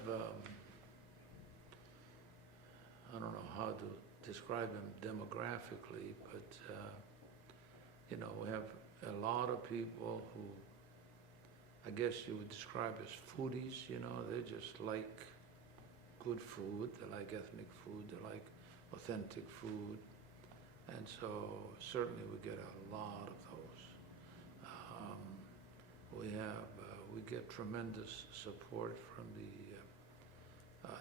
I don't know how to describe them demographically, but, we have a lot of people who, I guess you would describe as foodies, they just like good food, they like ethnic food, they like authentic food, and so certainly we get a lot of those. We get tremendous support from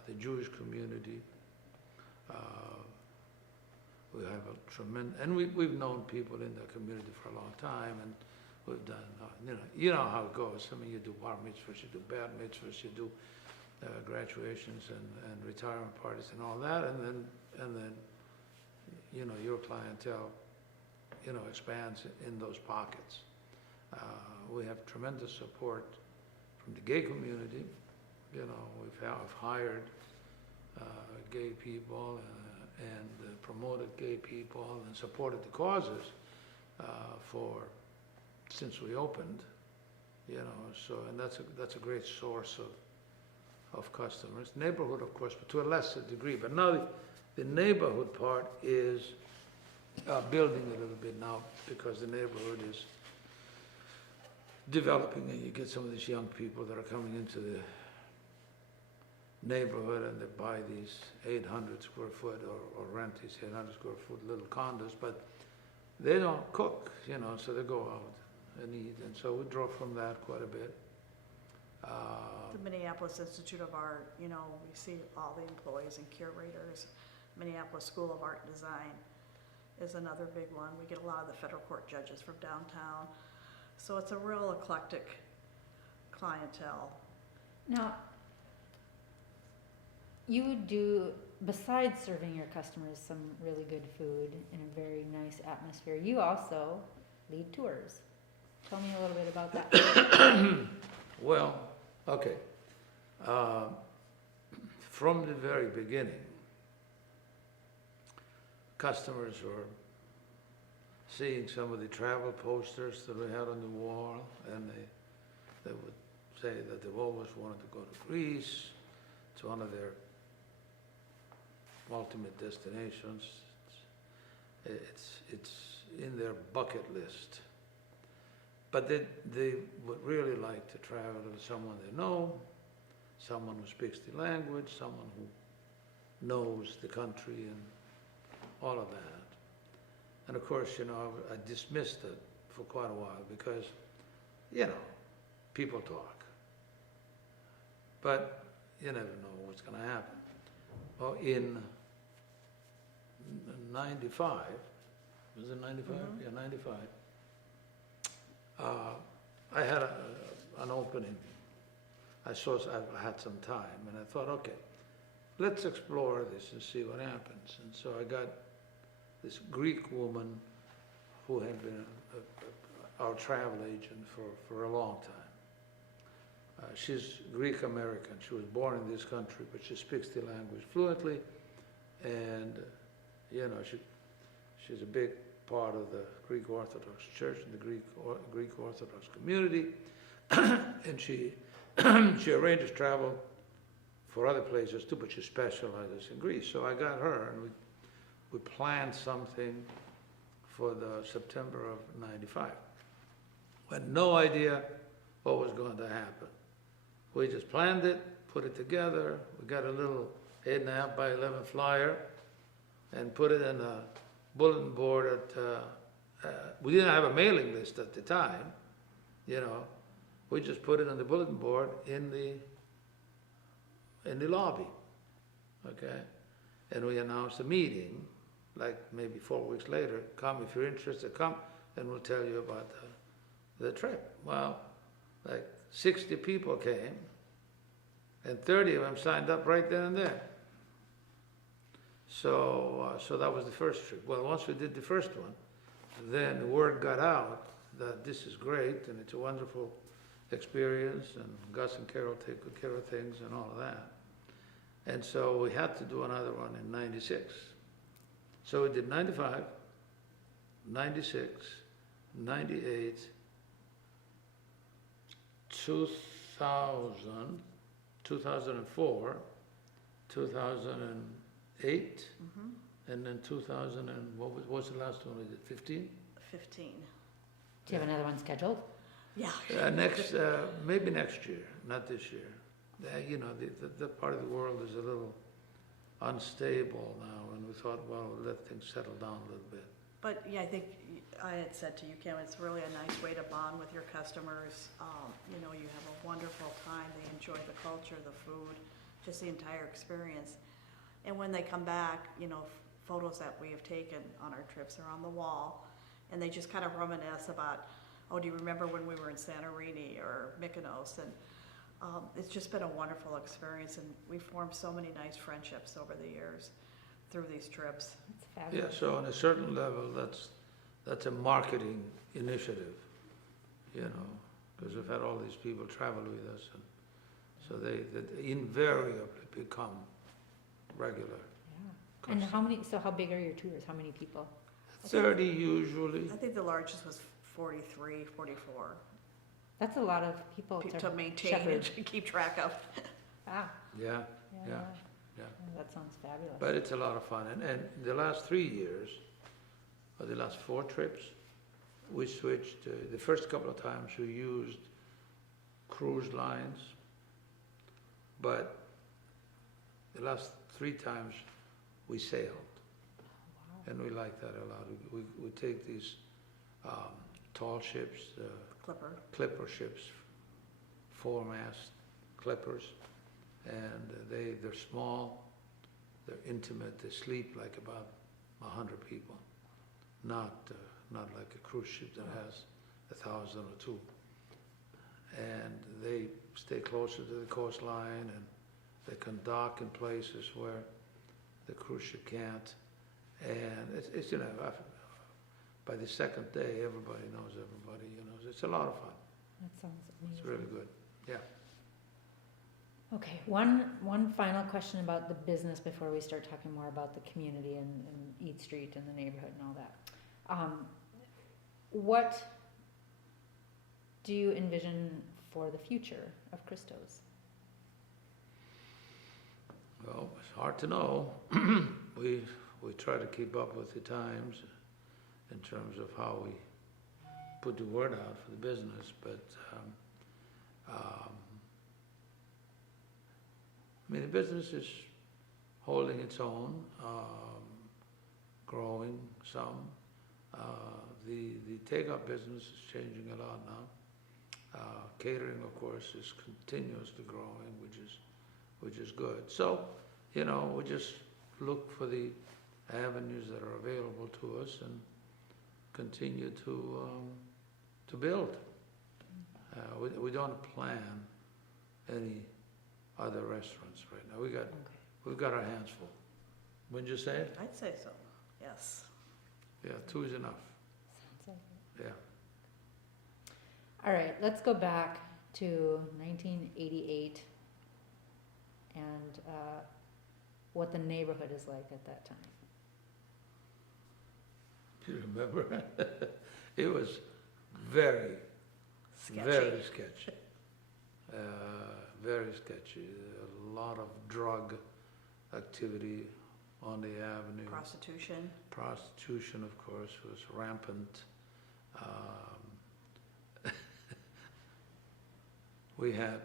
the Jewish community. We have a tremendous, and we've known people in the community for a long time, and we've done, you know how it goes. I mean, you do bar mitzvahs, you do bat mitzvahs, you do graduations and retirement parties and all that, and then your clientele, expands in those pockets. We have tremendous support from the gay community. We've hired gay people and promoted gay people and supported the causes since we opened. And that's a great source of customers. Neighborhood, of course, but to a lesser degree. But now the neighborhood part is building a little bit now, because the neighborhood is developing, and you get some of these young people that are coming into the neighborhood, and they buy these 800 square foot or rent these 800 square foot little condos, but they don't cook, so they go out and eat, and so we draw from that quite a bit. The Minneapolis Institute of Art, we see all the employees and curators. Minneapolis School of Art and Design is another big one. We get a lot of the federal court judges from downtown. So it's a real eclectic clientele. Now, you do, besides serving your customers some really good food in a very nice atmosphere, you also lead tours. Tell me a little bit about that. Well, okay. From the very beginning, customers were seeing some of the travel posters that we had on the wall, and they would say that they've always wanted to go to Greece. It's one of their ultimate destinations. It's in their bucket list. But they would really like to travel with someone they know, someone who speaks the language, someone who knows the country and all of that. And of course, I dismissed it for quite a while because, people talk. But you never know what's going to happen. Well, in 95, was it 95? Mhm. Yeah, 95. I had an opening. I had some time, and I thought, okay, let's explore this and see what happens. And so I got this Greek woman who had been our travel agent for a long time. She's Greek American. She was born in this country, but she speaks the language fluently, and she's a big part of the Greek Orthodox Church and the Greek Orthodox community, and she she arranges travel for other places too, but she specializes in Greece. So I got her, and we planned something for the September of '95. We had no idea what was going to happen. We just planned it, put it together. We got a little 8.5 by 11 flyer and put it in a bulletin board we didn't have a mailing list at the time, you know. We just put it on the bulletin board in the lobby, okay? And we announced a meeting, like maybe 4 weeks later. Come, if you're interested, come, and we'll tell you about the trip. Well, like 60 people came, and 30 of them signed up right then and there. So that was the first trip. Well, once we did the first one, then the word got out that this is great and it's a wonderful experience, and Gus and Carol take good care of things and all of that. And so we had to do another one in '96. So we did '95, '96, '98, 2000, 2004, 2008, and then 2000 and what was the last one we did? 15? 15. Do you have another one scheduled? Yeah. Maybe next year, not this year. You know, the part of the world is a little unstable now, and we thought, well, we'll let things settle down a little bit. But yeah, I think I had said to you, Kim, it's really a nice way to bond with your customers. You know, you have a wonderful time. They enjoy the culture, the food, just the entire experience. And when they come back, you know, photos that we have taken on our trips are on the wall, and they just kind of reminisce about, oh, do you remember when we were in Santorini or Mykonos? And it's just been a wonderful experience, and we've formed so many nice friendships over the years through these trips. It's fabulous. Yeah, so on a certain level, that's a marketing initiative, you know, because we've had all these people travel with us, and so they invariably become regular. Yeah. And how big are your tours? How many people? 30 usually. I think the largest was 43, 44 That's a lot of people to maintain shepherd. and keep track of. Ah, Yeah, yeah. yeah. That sounds fabulous. But it's a lot of fun. And the last 3 years, or the last 4 trips, we switched. The first couple of times we used cruise lines, but the last 3 times we sailed. And we like that a lot. We take these tall ships, clipper ships, 4-mast clippers, and they're small, they're intimate, they sleep like about 100 people, not like a cruise ship that has 1,000 or 2. And they stay closer to the coastline, and they can dock in places where the cruise ship can't. And it's you know, by the second day, everybody knows everybody, you know. It's a lot of fun. That sounds amazing. It's really good, yeah. Okay, one final question about the business before we start talking more about the community and Eat Street and the neighborhood and all that. What do you envision for the future of Christo's? Well, it's hard to know. We try to keep up with the times in terms of how we put the word out for the business, but I mean, the business is holding its own, growing some. The takeout business is changing a lot now. Catering, of course, is continuously growing, which is good. So, you know, we just look for the avenues that are available to us and continue to build. We don't plan any other restaurants right now. We've got our hands full. Wouldn't you say it? I'd say so, yes. Yeah, 2 is enough. Sounds like it. Yeah. All right, let's go back to 1988 and what the neighborhood is like at that time. Do you remember? It was very Sketchy. very sketchy. very sketchy. A lot of drug activity on the avenue. Prostitution. Prostitution, of course, was rampant. We had,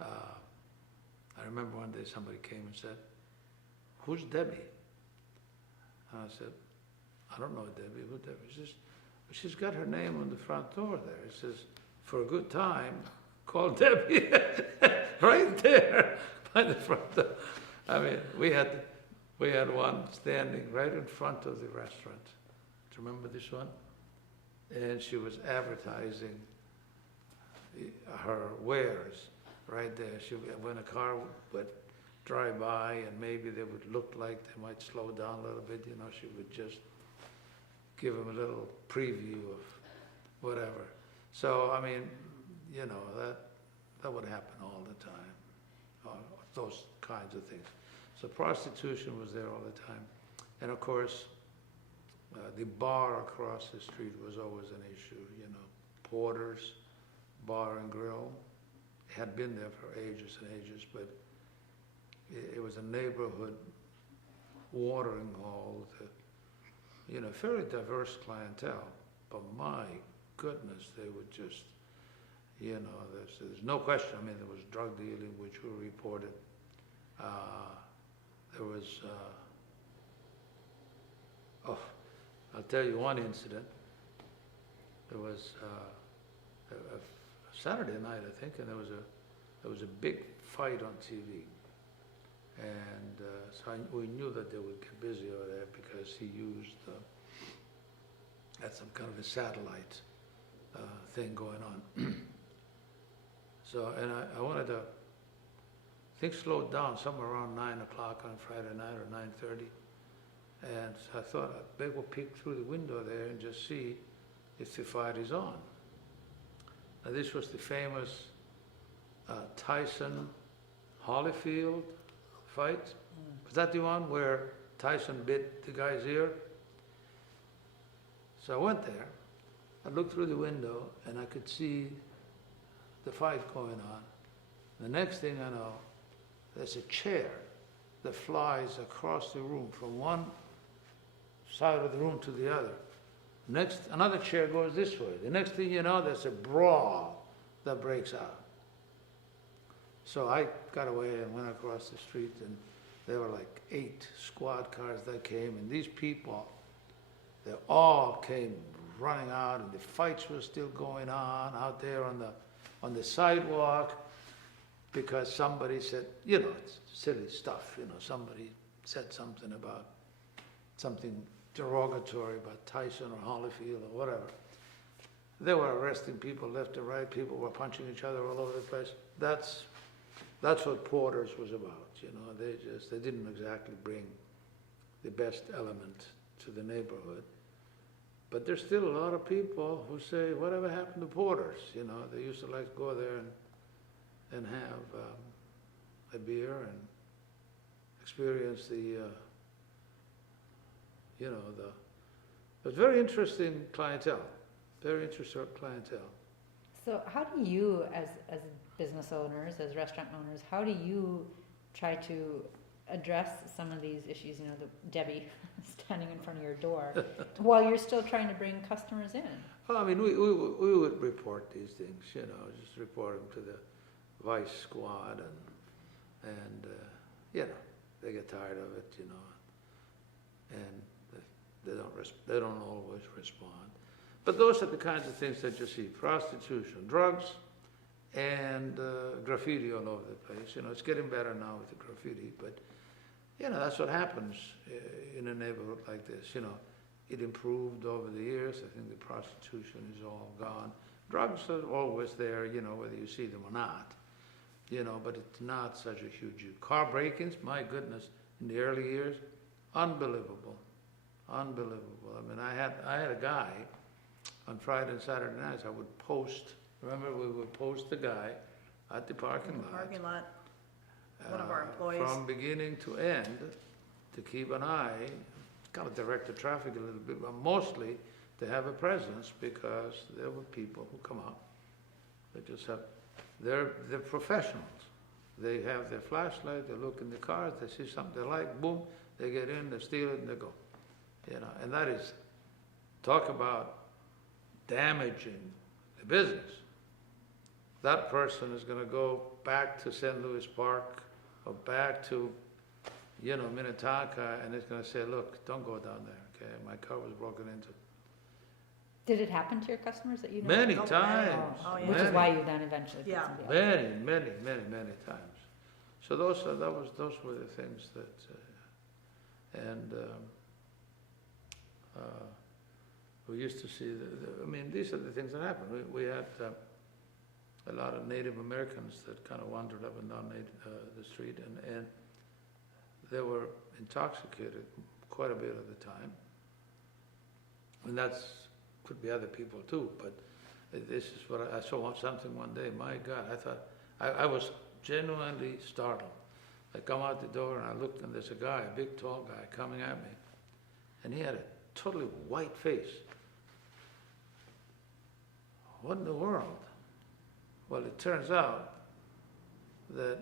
I remember one day somebody came and said, "Who's Debbie?" And I said, "I don't know Debbie. Who's Debbie?" She says, "She's got her name on the front door there." He says, "For a good time, call Debbie." Right there by the front door. I mean, we had one standing right in front of the restaurant. Do you remember this one? And she was advertising her wares right there. When a car would drive by and maybe they would look like they might slow down a little bit, she would just give them a little preview of whatever. So, I mean, that would happen all the time, those kinds of things. So prostitution was there all the time. And of course, the bar across the street was always an issue, Porter's Bar and Grill. It had been there for ages and ages, but it was a neighborhood watering hole to, fairly diverse clientele. But my goodness, they would just, there's no question. I mean, there was drug dealing, which we reported. There was, I'll tell you one incident. There was a Saturday night, I think, and there was a big fight on TV. And so we knew that they would get busy over there because he used, had some kind of a satellite thing going on. So, and I wanted to, things slowed down somewhere around 9 o'clock on Friday night or 9:30. And so I thought I'd maybe we'll peek through the window there and just see if the fight is on. Now this was the famous Tyson Holyfield fight. Was that the one where Tyson bit the guy's ear? So I went there, I looked through the window and I could see the fight going on. The next thing I know, there's a chair that flies across the room from one side of the room to the other. Next, another chair goes this way. The next thing you know, there's a brawl that breaks out. So I got away and went across the street, and there were like 8 squad cars that came, and these people, they all came running out, and the fights were still going on out there on the sidewalk, because somebody said, it's silly stuff, somebody said something about something derogatory about Tyson or Holyfield or whatever. They were arresting people left and right. People were punching each other all over the place. That's what Porter's was about. They didn't exactly bring the best element to the neighborhood. But there's still a lot of people who say, whatever happened to Porter's? They used to like to go there and have a beer and experience it was very interesting clientele, very interesting clientele. So how do you, as business owners, as restaurant owners, how do you try to address some of these issues, the Debbie standing in front of your door, while you're still trying to bring customers in? Well, I mean, we would report these things, just report them to the vice squad, and they get tired of it, and they don't always respond. But those are the kinds of things that you see: prostitution, drugs, and graffiti all over the place. It's getting better now with the graffiti, but that's what happens in a neighborhood like this. It improved over the years. I think the prostitution is all gone. Drugs are always there, whether you see them or not. But it's not such a huge. Car break-ins, my goodness, in the early years, unbelievable. Unbelievable. I mean, I had a guy on Friday and Saturday nights. I would post. Remember, we would post the guy at the parking lot. Parking lot. One of our employees. From beginning to end, to keep an eye, kind of direct the traffic a little bit, but mostly to have a presence, because there were people who come up. They just have they're professionals. They have their flashlight, they look in the cars, they see something they like, boom, they get in, they steal it, and they go. You know, and that is, talk about damaging the business. That person is gonna go back to St. Louis Park or back to, you know, Minnetonka, and it's gonna say, look, don't go down there, okay? My car was broken into. Did it happen to your customers that you know? Many Oh, times. oh, yeah. Which is many. why you then eventually put Yeah. somebody else. Many times. So those were the things that, we used to see. I mean, these are the things that happened. We had a lot of Native Americans that kind of wandered up and down the street, and they were intoxicated quite a bit of the time. And that's could be other people too, but this is what I saw something one day. My God, I thought I was genuinely startled. I come out the door and I looked, and there's a guy, a big tall guy, coming at me, and he had a totally white face. What in the world? Well, it turns out that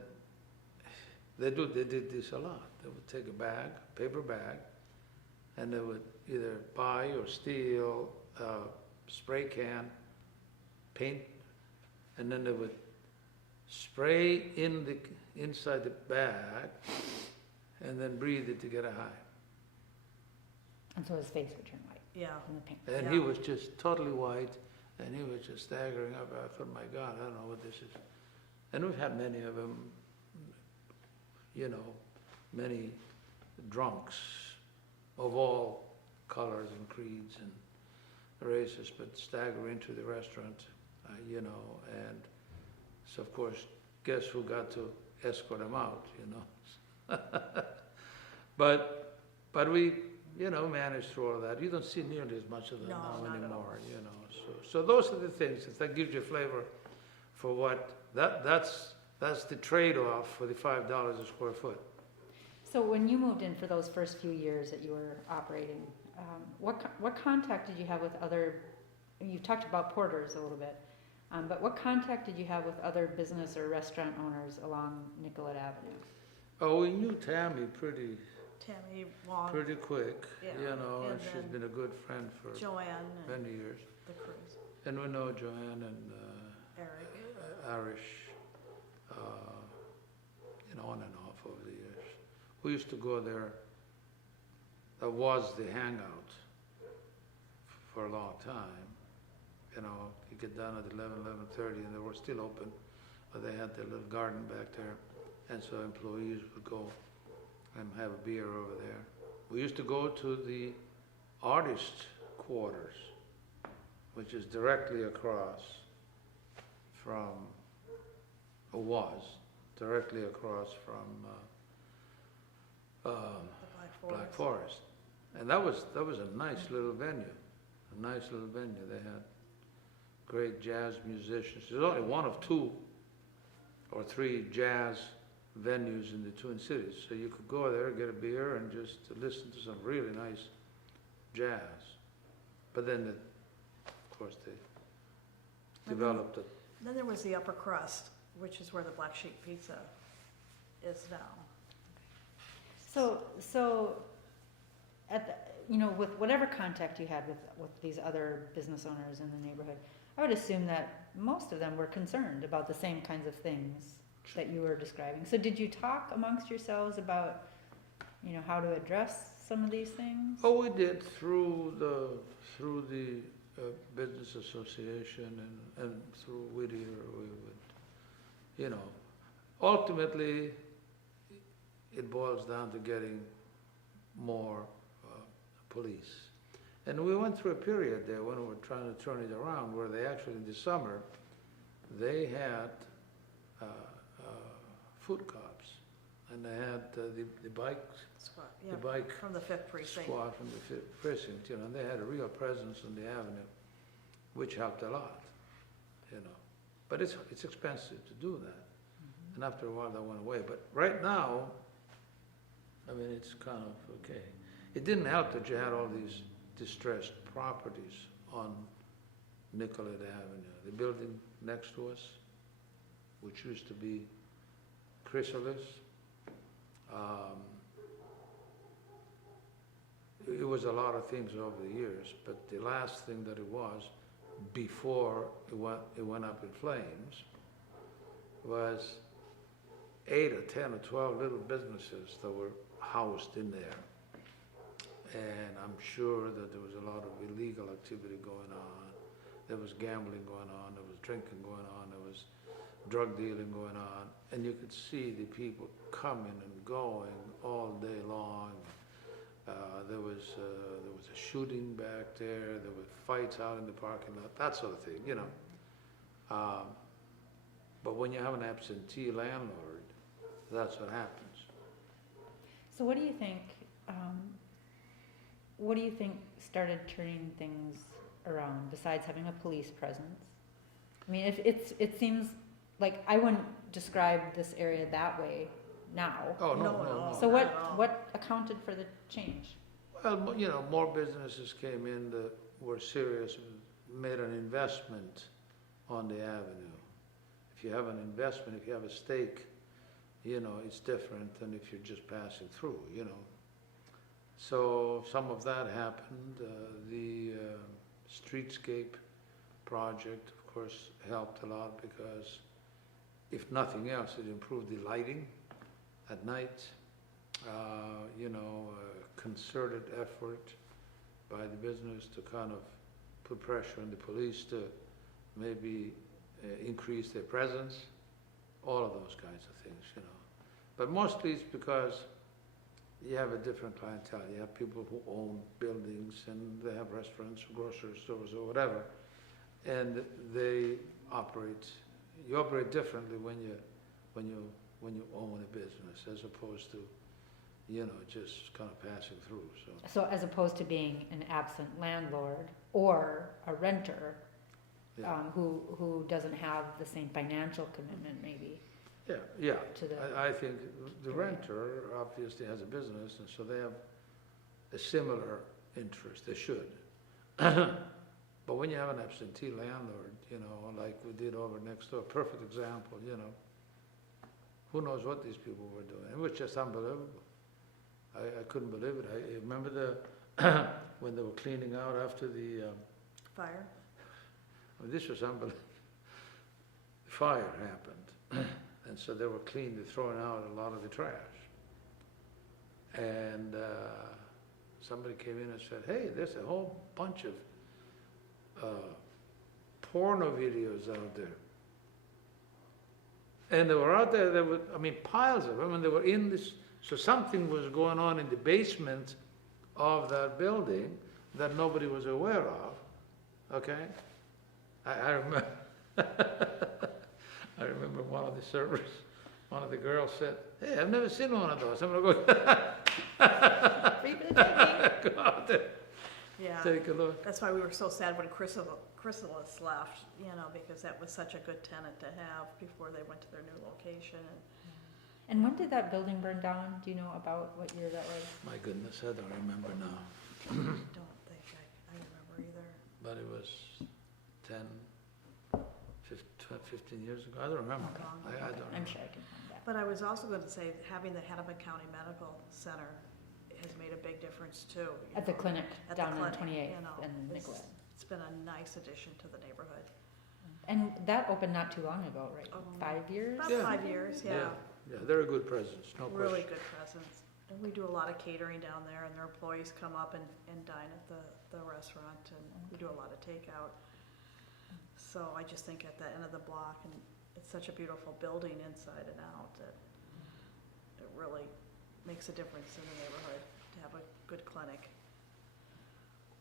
they did this a lot. They would take a bag, paper bag, and they would either buy or steal a spray can, paint, and then they would spray inside the bag and then breathe it to get a high. And so his face would turn white Yeah. from the paint. And Yeah. he was just totally white, and he was just staggering up. I thought, my God, I don't know what this is. And we've had many of them, you know, many drunks of all colors and creeds and races, but stagger into the restaurant, you know, and so of course, guess who got to escort them out, you know? But we, you know, managed through all that. You don't see nearly as much of them No, now not at all. anymore, you know. So those are the things that gives you flavor for what that's the trade-off for the $5 a square foot. So when you moved in for those first few years that you were operating, what contact did you have with other, you talked about porters a little bit, but what contact did you have with other business or restaurant owners along Nicollet Avenue? Oh, we knew Tammy pretty Tammy Wong, quick, Yeah, you know, and and she's then been a good friend for Joanne, and many years. the Cruz, And we know Joanne and Eric. Irish, you know, on and off over the years. We used to go there. That was the hangout for a long time. You know, you get down at 11:30, and they were still open, but they had their little garden back there, and so employees would go and have a beer over there. We used to go to the artist quarters, which is directly across from, or was directly across from The Black Forest. And that was a nice little venue, They had great jazz musicians. There's only one of 2 or 3 jazz venues in the Twin Cities, so you could go there, get a beer, and just listen to some really nice jazz. But then, of course, they developed it. Then there was the Upper Crust, which is where the Black Sheep Pizza is now. So at the, you know, with whatever contact you had with these other business owners in the neighborhood, I would assume that most of them were concerned about the same kinds of things that you were describing. So did you talk amongst yourselves about, you know, how to address some of these things? Oh, we did through the business association and through Whittier. We would, you know, ultimately it boils down to getting more police. And we went through a period there when we were trying to turn it around, where they actually, in the summer, they had food cops, and they had the bike Squad, the yeah, bike from the 5th Precinct. squad from the 5th Precinct, you know, and they had a real presence on the avenue, which helped a lot, you know. But it's expensive to do that, and after a while that went away. But right now, I mean, it's kind of okay. It didn't help that you had all these distressed properties on Nicollet Avenue. The building next to us, which used to be Chrysalis. It was a lot of things over the years, but the last thing that it was, before it went up in flames, was 8 or 10 or 12 little businesses that were housed in there. And I'm sure that there was a lot of illegal activity going on. There was gambling going on, there was drinking going on, there was drug dealing going on. And you could see the people coming and going all day long. There was a shooting back there, there were fights out in the parking lot, that sort of thing, you know. But when you have an absentee landlord, that's what happens. So what do you think, started turning things around besides having a police presence? I mean, it seems like I wouldn't describe this area that way now. Oh, no, No, no, no. no. So not at all. what accounted for the change? Well, you know, more businesses came in that were serious, made an investment on the avenue. If you have an investment, if you have a stake, you know, it's different than if you're just passing through, you know. So some of that happened. The streetscape project, of course, helped a lot because if nothing else, it improved the lighting at night. You know, concerted effort by the business to kind of put pressure on the police to maybe increase their presence, all of those kinds of things, you know. But mostly it's because you have a different clientele. You have people who own buildings and they have restaurants, grocery stores or whatever, and they operate, you operate differently when you own a business as opposed to, you know, just kind of passing through, so. So as opposed to being an absent landlord or a renter, Yeah. who doesn't have the same financial commitment maybe Yeah, to the, I think the renter obviously has a business, and so they have a similar interest, they should. But when you have an absentee landlord, you know, like we did over next door, perfect example, you know, who knows what these people were doing? It was just unbelievable. I couldn't believe it. I remember when they were cleaning out after the, Fire? this was unbelievable. The fire happened, and so they were cleaning, throwing out a lot of the trash. And somebody came in and said, "Hey, there's a whole bunch of porno videos out there." And they were out there, there were, I mean, piles of them, and they were in this, so something was going on in the basement of that building that nobody was aware of, okay? I remember, I remember one of the servers, one of the girls said, "Hey, I've never seen one of those. I'm gonna go go out there, Yeah. take a look." That's why we were so sad when Chrysalis left, you know, because that was such a good tenant to have before they went to their new location. and when did that building burn down? Do you know about what year that was? My goodness, I don't remember now, I don't think I remember either. but it was 10, 15 years ago. I don't remember. Okay. I don't remember. I'm sure I can find that. But I was also going to say, having the Hennepin County Medical Center has made a big difference too. you At the know. clinic At the down on clinic, 28th you know, and it's- Nicollet. It's been a nice addition to the neighborhood. And that opened not too long ago, right? 5 years? About Yeah. 5 years, yeah. Yeah, they're a good presence, no Really question. good presence. And we do a lot of catering down there, and their employees come up and dine at the restaurant, and we do a lot of takeout. So I just think at the end of the block, and it's such a beautiful building inside and out, that it really makes a difference in the neighborhood to have a good clinic.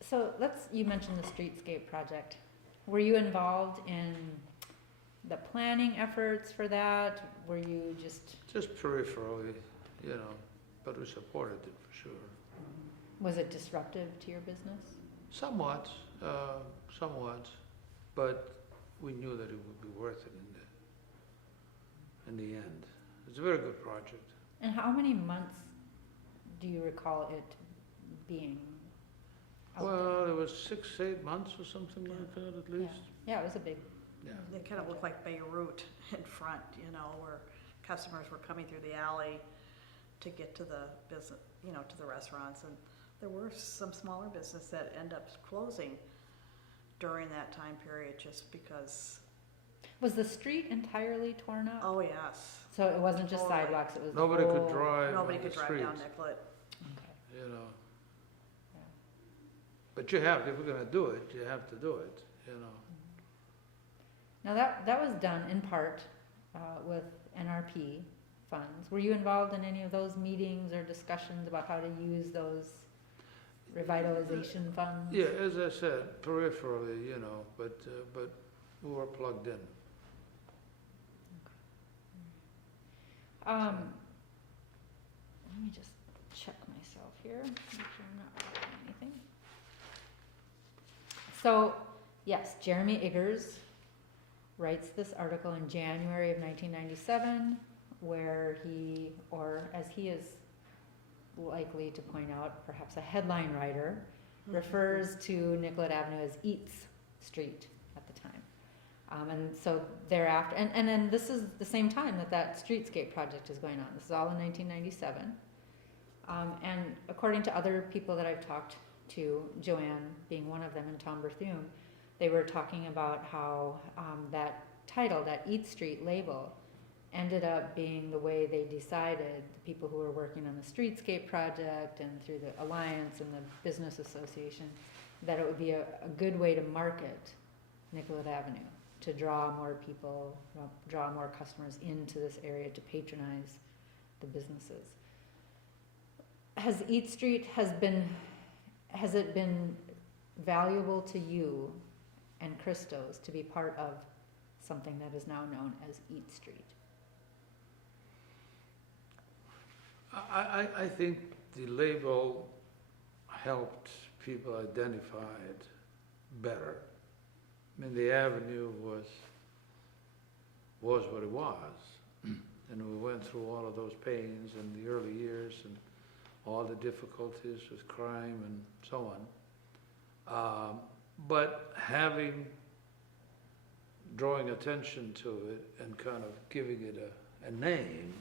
So you mentioned the streetscape project. Were you involved in the planning efforts for that? Were you just, Just peripherally, you know, but we supported it for sure. was it disruptive to your business? Somewhat, but we knew that it would be worth it in the end. It's a very good project. And how many months do you recall it being out there? Well, it was 6, 8 months or something like that at least. Yeah, it was a big Yeah. They kind of look like Beirut in front, you know, where customers were coming through the alley to get to the business, you know, to the restaurants. And there were some smaller businesses that end up closing during that time period just because, Was the street entirely torn up? oh yes, So it wasn't just Totally. sidewalks, it was the Nobody could whole- drive nobody on could the drive streets, down Nicollet. Okay, you know. yeah. But you have, if we're gonna do it, you have to do it, you know. Now that was done in part with NRP funds. Were you involved in any of those meetings or discussions about how to use those revitalization funds? Yeah, as I said, peripherally, you know, but we were plugged in. Let me just check myself here, make sure I'm not forgetting anything. So, yes, Jeremy Iggers writes this article in January of 1997, where he, or as he is likely to point out, perhaps a headline writer, refers to Nicollet Avenue as Eats Street at the time. And so thereafter, and then this is the same time that streetscape project is going on. This is all in 1997. And according to other people that I've talked to, Joanne being one of them, and Tom Berthume, they were talking about how that title, that Eat Street label, ended up being the way they decided, the people who were working on the streetscape project and through the Alliance and the Business Association, that it would be a good way to market Nicollet Avenue, to draw more people, draw more customers into this area to patronize the businesses. Has Eat Street, has it been valuable to you and Christos to be part of something that is now known as Eat Street? I think the label helped people identify it better. I mean, the avenue was what it was. And we went through all of those pains in the early years and all the difficulties with crime and so on. But drawing attention to it and kind of giving it a name,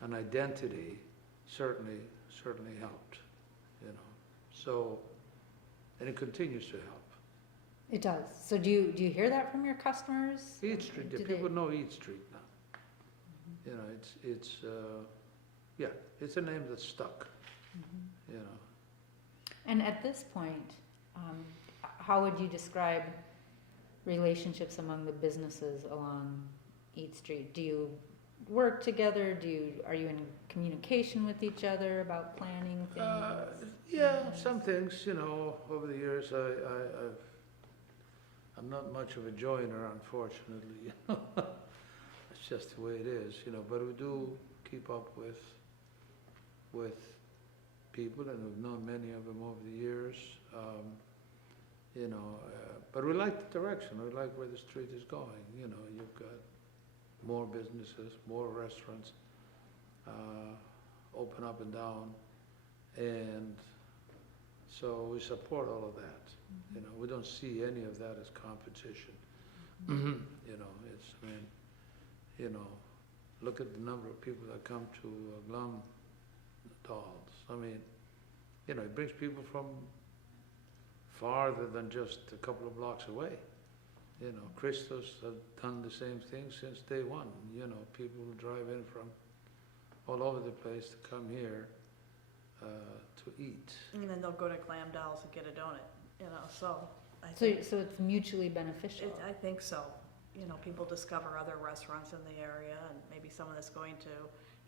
an identity, certainly helped, you know. So, and it continues to help. It does. So do you hear that from your customers? Eat Street, Do people they- know Eat Street now. You know, it's a name that's stuck, Mhm. you know. And at this point, how would you describe relationships among the businesses along Eat Street? Do you work together? Are you in communication with each other about planning things? Yeah, some things, you know, over the years, I'm not much of a joiner, unfortunately, you know. It's just the way it is, you know, but we do keep up with people, and we've known many of them over the years, you know, but we like the direction, we like where the street is going, you know. You've got more businesses, more restaurants, open up and down, and so we support all of that. You know, we don't see any of that as competition. You know, you know, look at the number of people that come to Glum Dolls. I mean, you know, it brings people from farther than just a couple of blocks away. You know, Christos have done the same thing since day one. You know, people will drive in from all over the place to come here to eat. And then they'll go to Glam Dolls and get a donut, you know, so I So think, it's mutually beneficial. I think so. You know, people discover other restaurants in the area, and maybe someone that's going to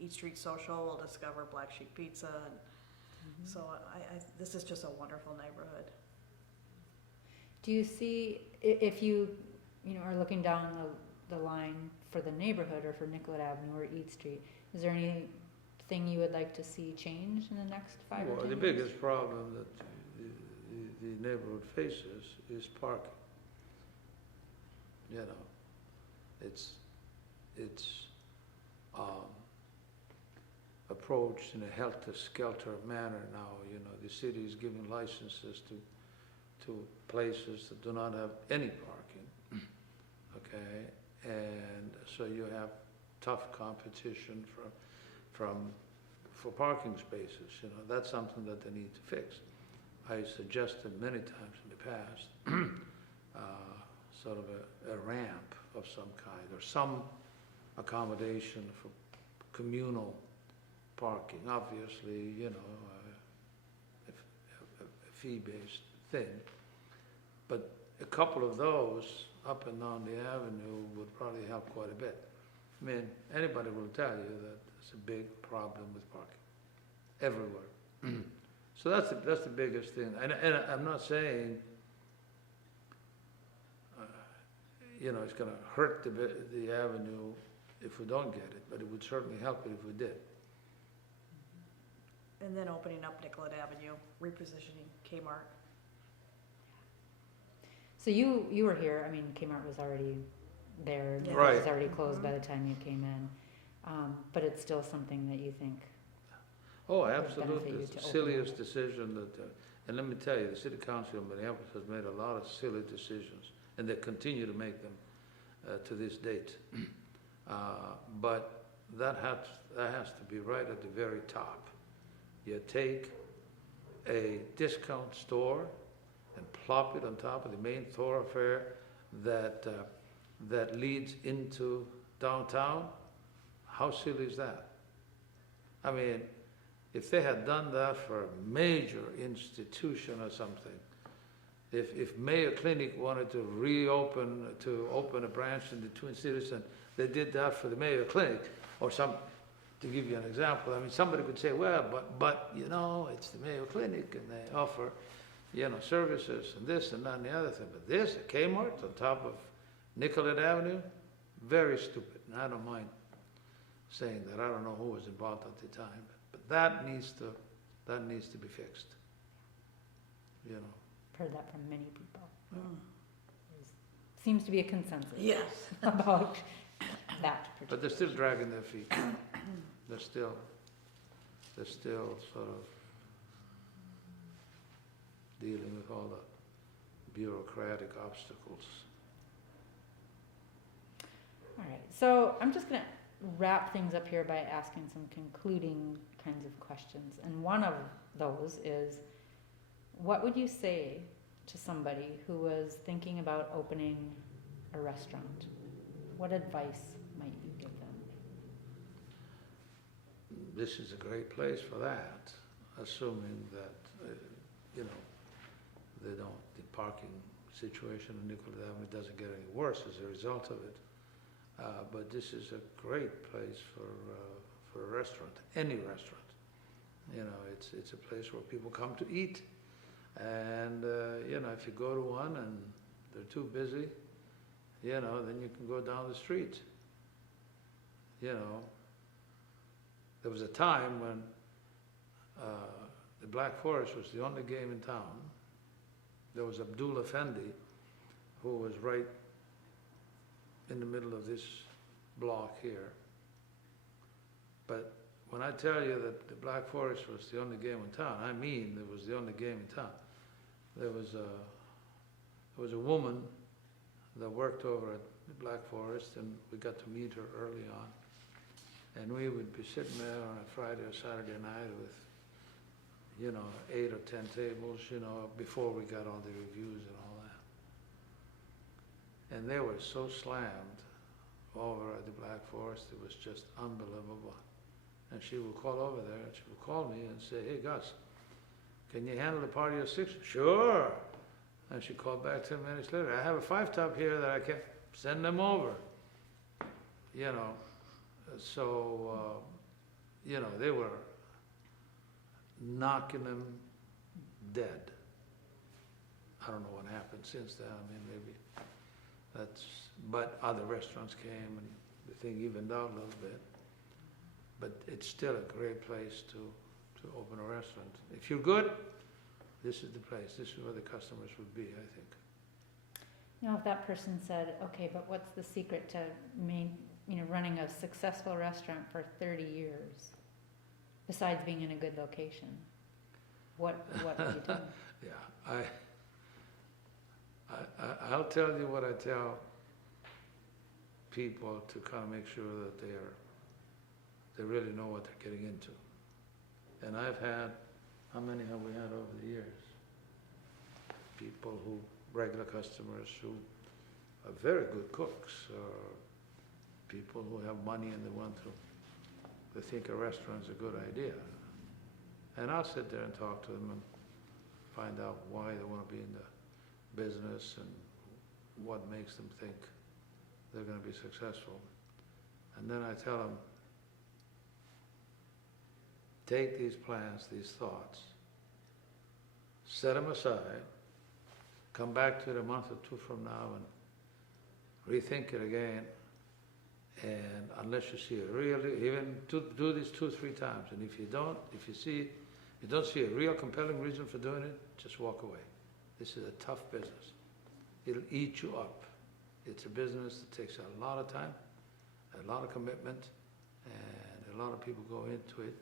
Eat Street Social will discover Black Sheep Pizza, and so this is just a wonderful neighborhood. Do you see, if you are looking down the line for the neighborhood or for Nicollet Avenue or Eat Street, is there anything you would like to see change in the next 5 or 10 Well, the years? biggest problem that the neighborhood faces is parking. You know, it's approached in a helter-skelter manner now. You know, the city is giving licenses to places that do not have any parking. so you have tough competition for parking spaces, you know, that's something that they need to fix. I suggested many times in the past, sort of a ramp of some kind, or some accommodation for communal parking, obviously, you know, a fee-based thing. But a couple of those up and down the avenue would probably help quite a bit. I mean, anybody will tell you that there's a big problem with parking everywhere. So that's the biggest thing. And I'm not saying, you know, it's going to hurt the avenue if we don't get it, but it would certainly help it if we did. And then opening up Nicollet Avenue, repositioning Kmart. So you were here, I mean, Kmart was already there, Yeah. it Right. was already closed by Mhm. the time you came in. But it's still something that you think, Oh, benefit absolutely. you It's to the open silliest up. decision that, and let me tell you, the city council of Minneapolis has made a lot of silly decisions, and they continue to make them to this date. But that has to be right at the very top. You take a discount store and plop it on top of the main thoroughfare that leads into downtown. How silly is that? I mean, if they had done that for a major institution or something, if Mayo Clinic wanted to open a branch in the Twin Cities, and they did that for the Mayo Clinic, or to give you an example, I mean, somebody could say, well, but you know, it's the Mayo Clinic, and they offer, you know, services and this and that and the other thing. But this, at Kmart on top of Nicollet Avenue, very stupid. And I don't mind saying that. I don't know who was involved at the time, but that needs to be fixed. You know. heard that from many people. Mm. Seems to be a consensus Yes. about that But particular. they're still dragging their feet. They're still sort of dealing with all the bureaucratic obstacles. All right, so I'm just gonna wrap things up here by asking some concluding kinds of questions. And one of those is, what would you say to somebody who was thinking about opening a restaurant? What advice might you give them? This is a great place for that, assuming that, you know, the parking situation in Nicollet Avenue doesn't get any worse as a result of it. But this is a great place for a restaurant, any restaurant. You know, it's a place where people come to eat. And, you know, if you go to one and they're too busy, you know, then you can go down the street. You know, there was a time when the Black Forest was the only game in town. There was Abdul Effendi, who was right in the middle of this block here. But when I tell you that the Black Forest was the only game in town, I mean it was the only game in town. There was a woman that worked over at the Black Forest, and we got to meet her early on. And we would be sitting there on a Friday or Saturday night with, you know, 8 or 10 tables, you know, before we got all the reviews and all that. And they were so slammed over at the Black Forest, it was just unbelievable. And she would call over there, and she would call me and say, hey, Gus, can you handle the party of 6? Sure. And she called back 10 minutes later, I have a 5-top here that I can send them over. You know, so, you know, they were knocking them dead. I don't know what happened since then. I mean, maybe but other restaurants came and the thing evened out a little bit. But it's still a great place to open a restaurant. If you're good, this is the place. This is where the customers would be, I think. You know, if that person said, okay, but what's the secret to running a successful restaurant for 30 years, besides being in a good location? What would you tell them? Yeah, I'll tell you what I tell people to kind of make sure that they really know what they're getting into. And I've had, how many have we had over the years? People who, regular customers who are very good cooks, or people who have money and they think a restaurant's a good idea. And I'll sit there and talk to them and find out why they want to be in the business and what makes them think they're going to be successful. And then I tell them, take these plans, these thoughts, set them aside, come back to it a month or two from now and rethink it again. And unless you see a really, even do this 2 or 3 times. And if you don't see a real compelling reason for doing it, just walk away. This is a tough business. It'll eat you up. It's a business that takes a lot of time, a lot of commitment, and a lot of people go into it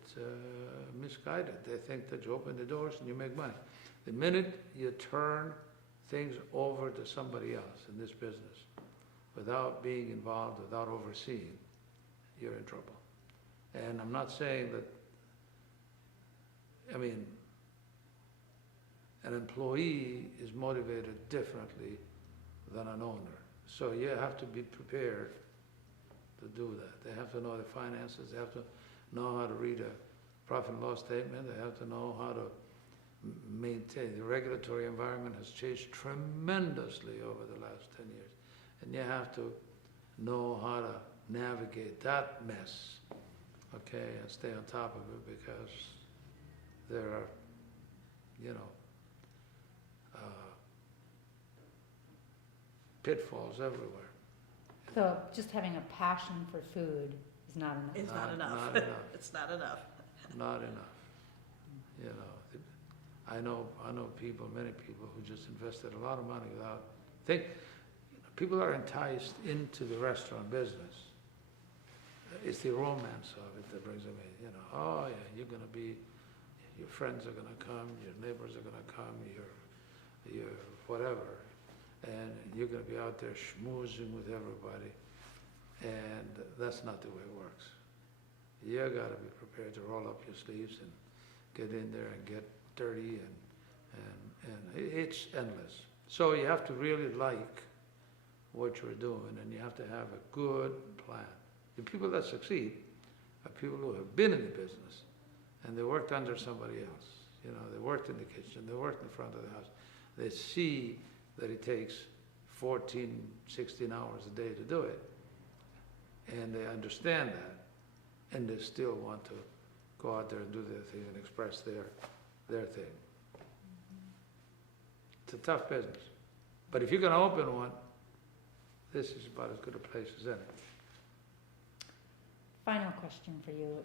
misguided. They think that you open the doors and you make money. The minute you turn things over to somebody else in this business, without being involved, without overseeing, you're in trouble. And I'm not saying that, I mean, an employee is motivated differently than an owner. So you have to be prepared to do that. They have to know the finances, they have to know how to read a profit and loss statement, they have to know how to maintain. The regulatory environment has changed tremendously over the last 10 years. And you have to know how to navigate that mess, okay, and stay on top of it, because there are, pitfalls everywhere. So just having a passion for food is not enough. It's not enough. Not enough. It's not enough. Not enough. I know people, many people who just invested a lot of money without people are enticed into the restaurant business. It's the romance of it that brings them in. Oh yeah, your friends are gonna come, your neighbors are gonna come, your whatever, and you're gonna be out there schmoozing with everybody, and that's not the way it works. You gotta be prepared to roll up your sleeves and get in there and get dirty, and it's endless. So you have to really like what you're doing, and you have to have a good plan. The people that succeed are people who have been in the business, and they worked under somebody else. They worked in the kitchen, they worked in front of the house. They see that it takes 14, 16 hours a day to do it, and they understand that, and they still want to go out there and do their thing and express their thing. It's a tough business. But if you're going to open one, this is about as good a place as any. Final question for you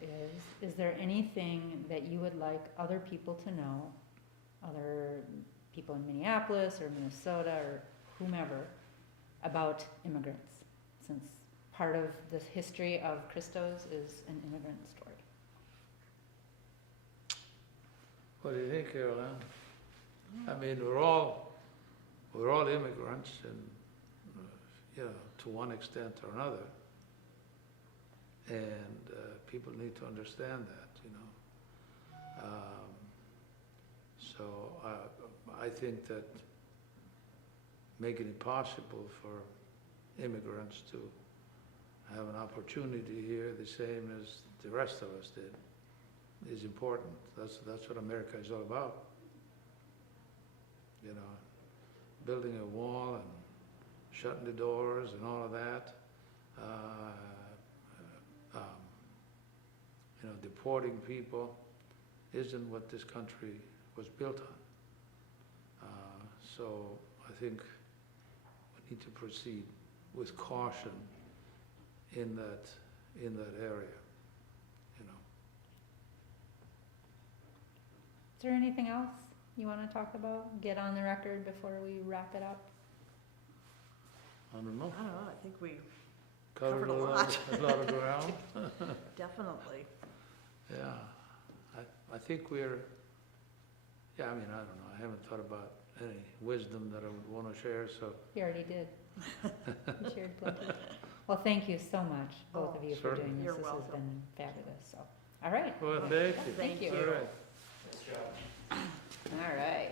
is there anything that you would like other people to know, other people in Minneapolis or Minnesota or whomever, about immigrants? Since part of the history of Christo's is an immigrant story. What do you think, Caroline? I mean, we're all immigrants, and to one extent or another, and people need to understand that. So I think that making it possible for immigrants to have an opportunity here, the same as the rest of us did, is important. That's what America is all about. Building a wall and shutting the doors and all of that. Deporting people isn't what this country was built on. So I think we need to proceed with caution in that area. Is there anything else you want to talk about? Get on the record before we wrap it up? I don't know. I think we Covered Covered a lot. a lot of ground. definitely. Yeah, I think we're, I don't know, I haven't thought about any wisdom that I would want to share, so You already did. You shared plenty. Well, thank you so much, both of you, for doing this. You're This has welcome. been fabulous, so. All right, Well, thank you. Thank you. All right. all right.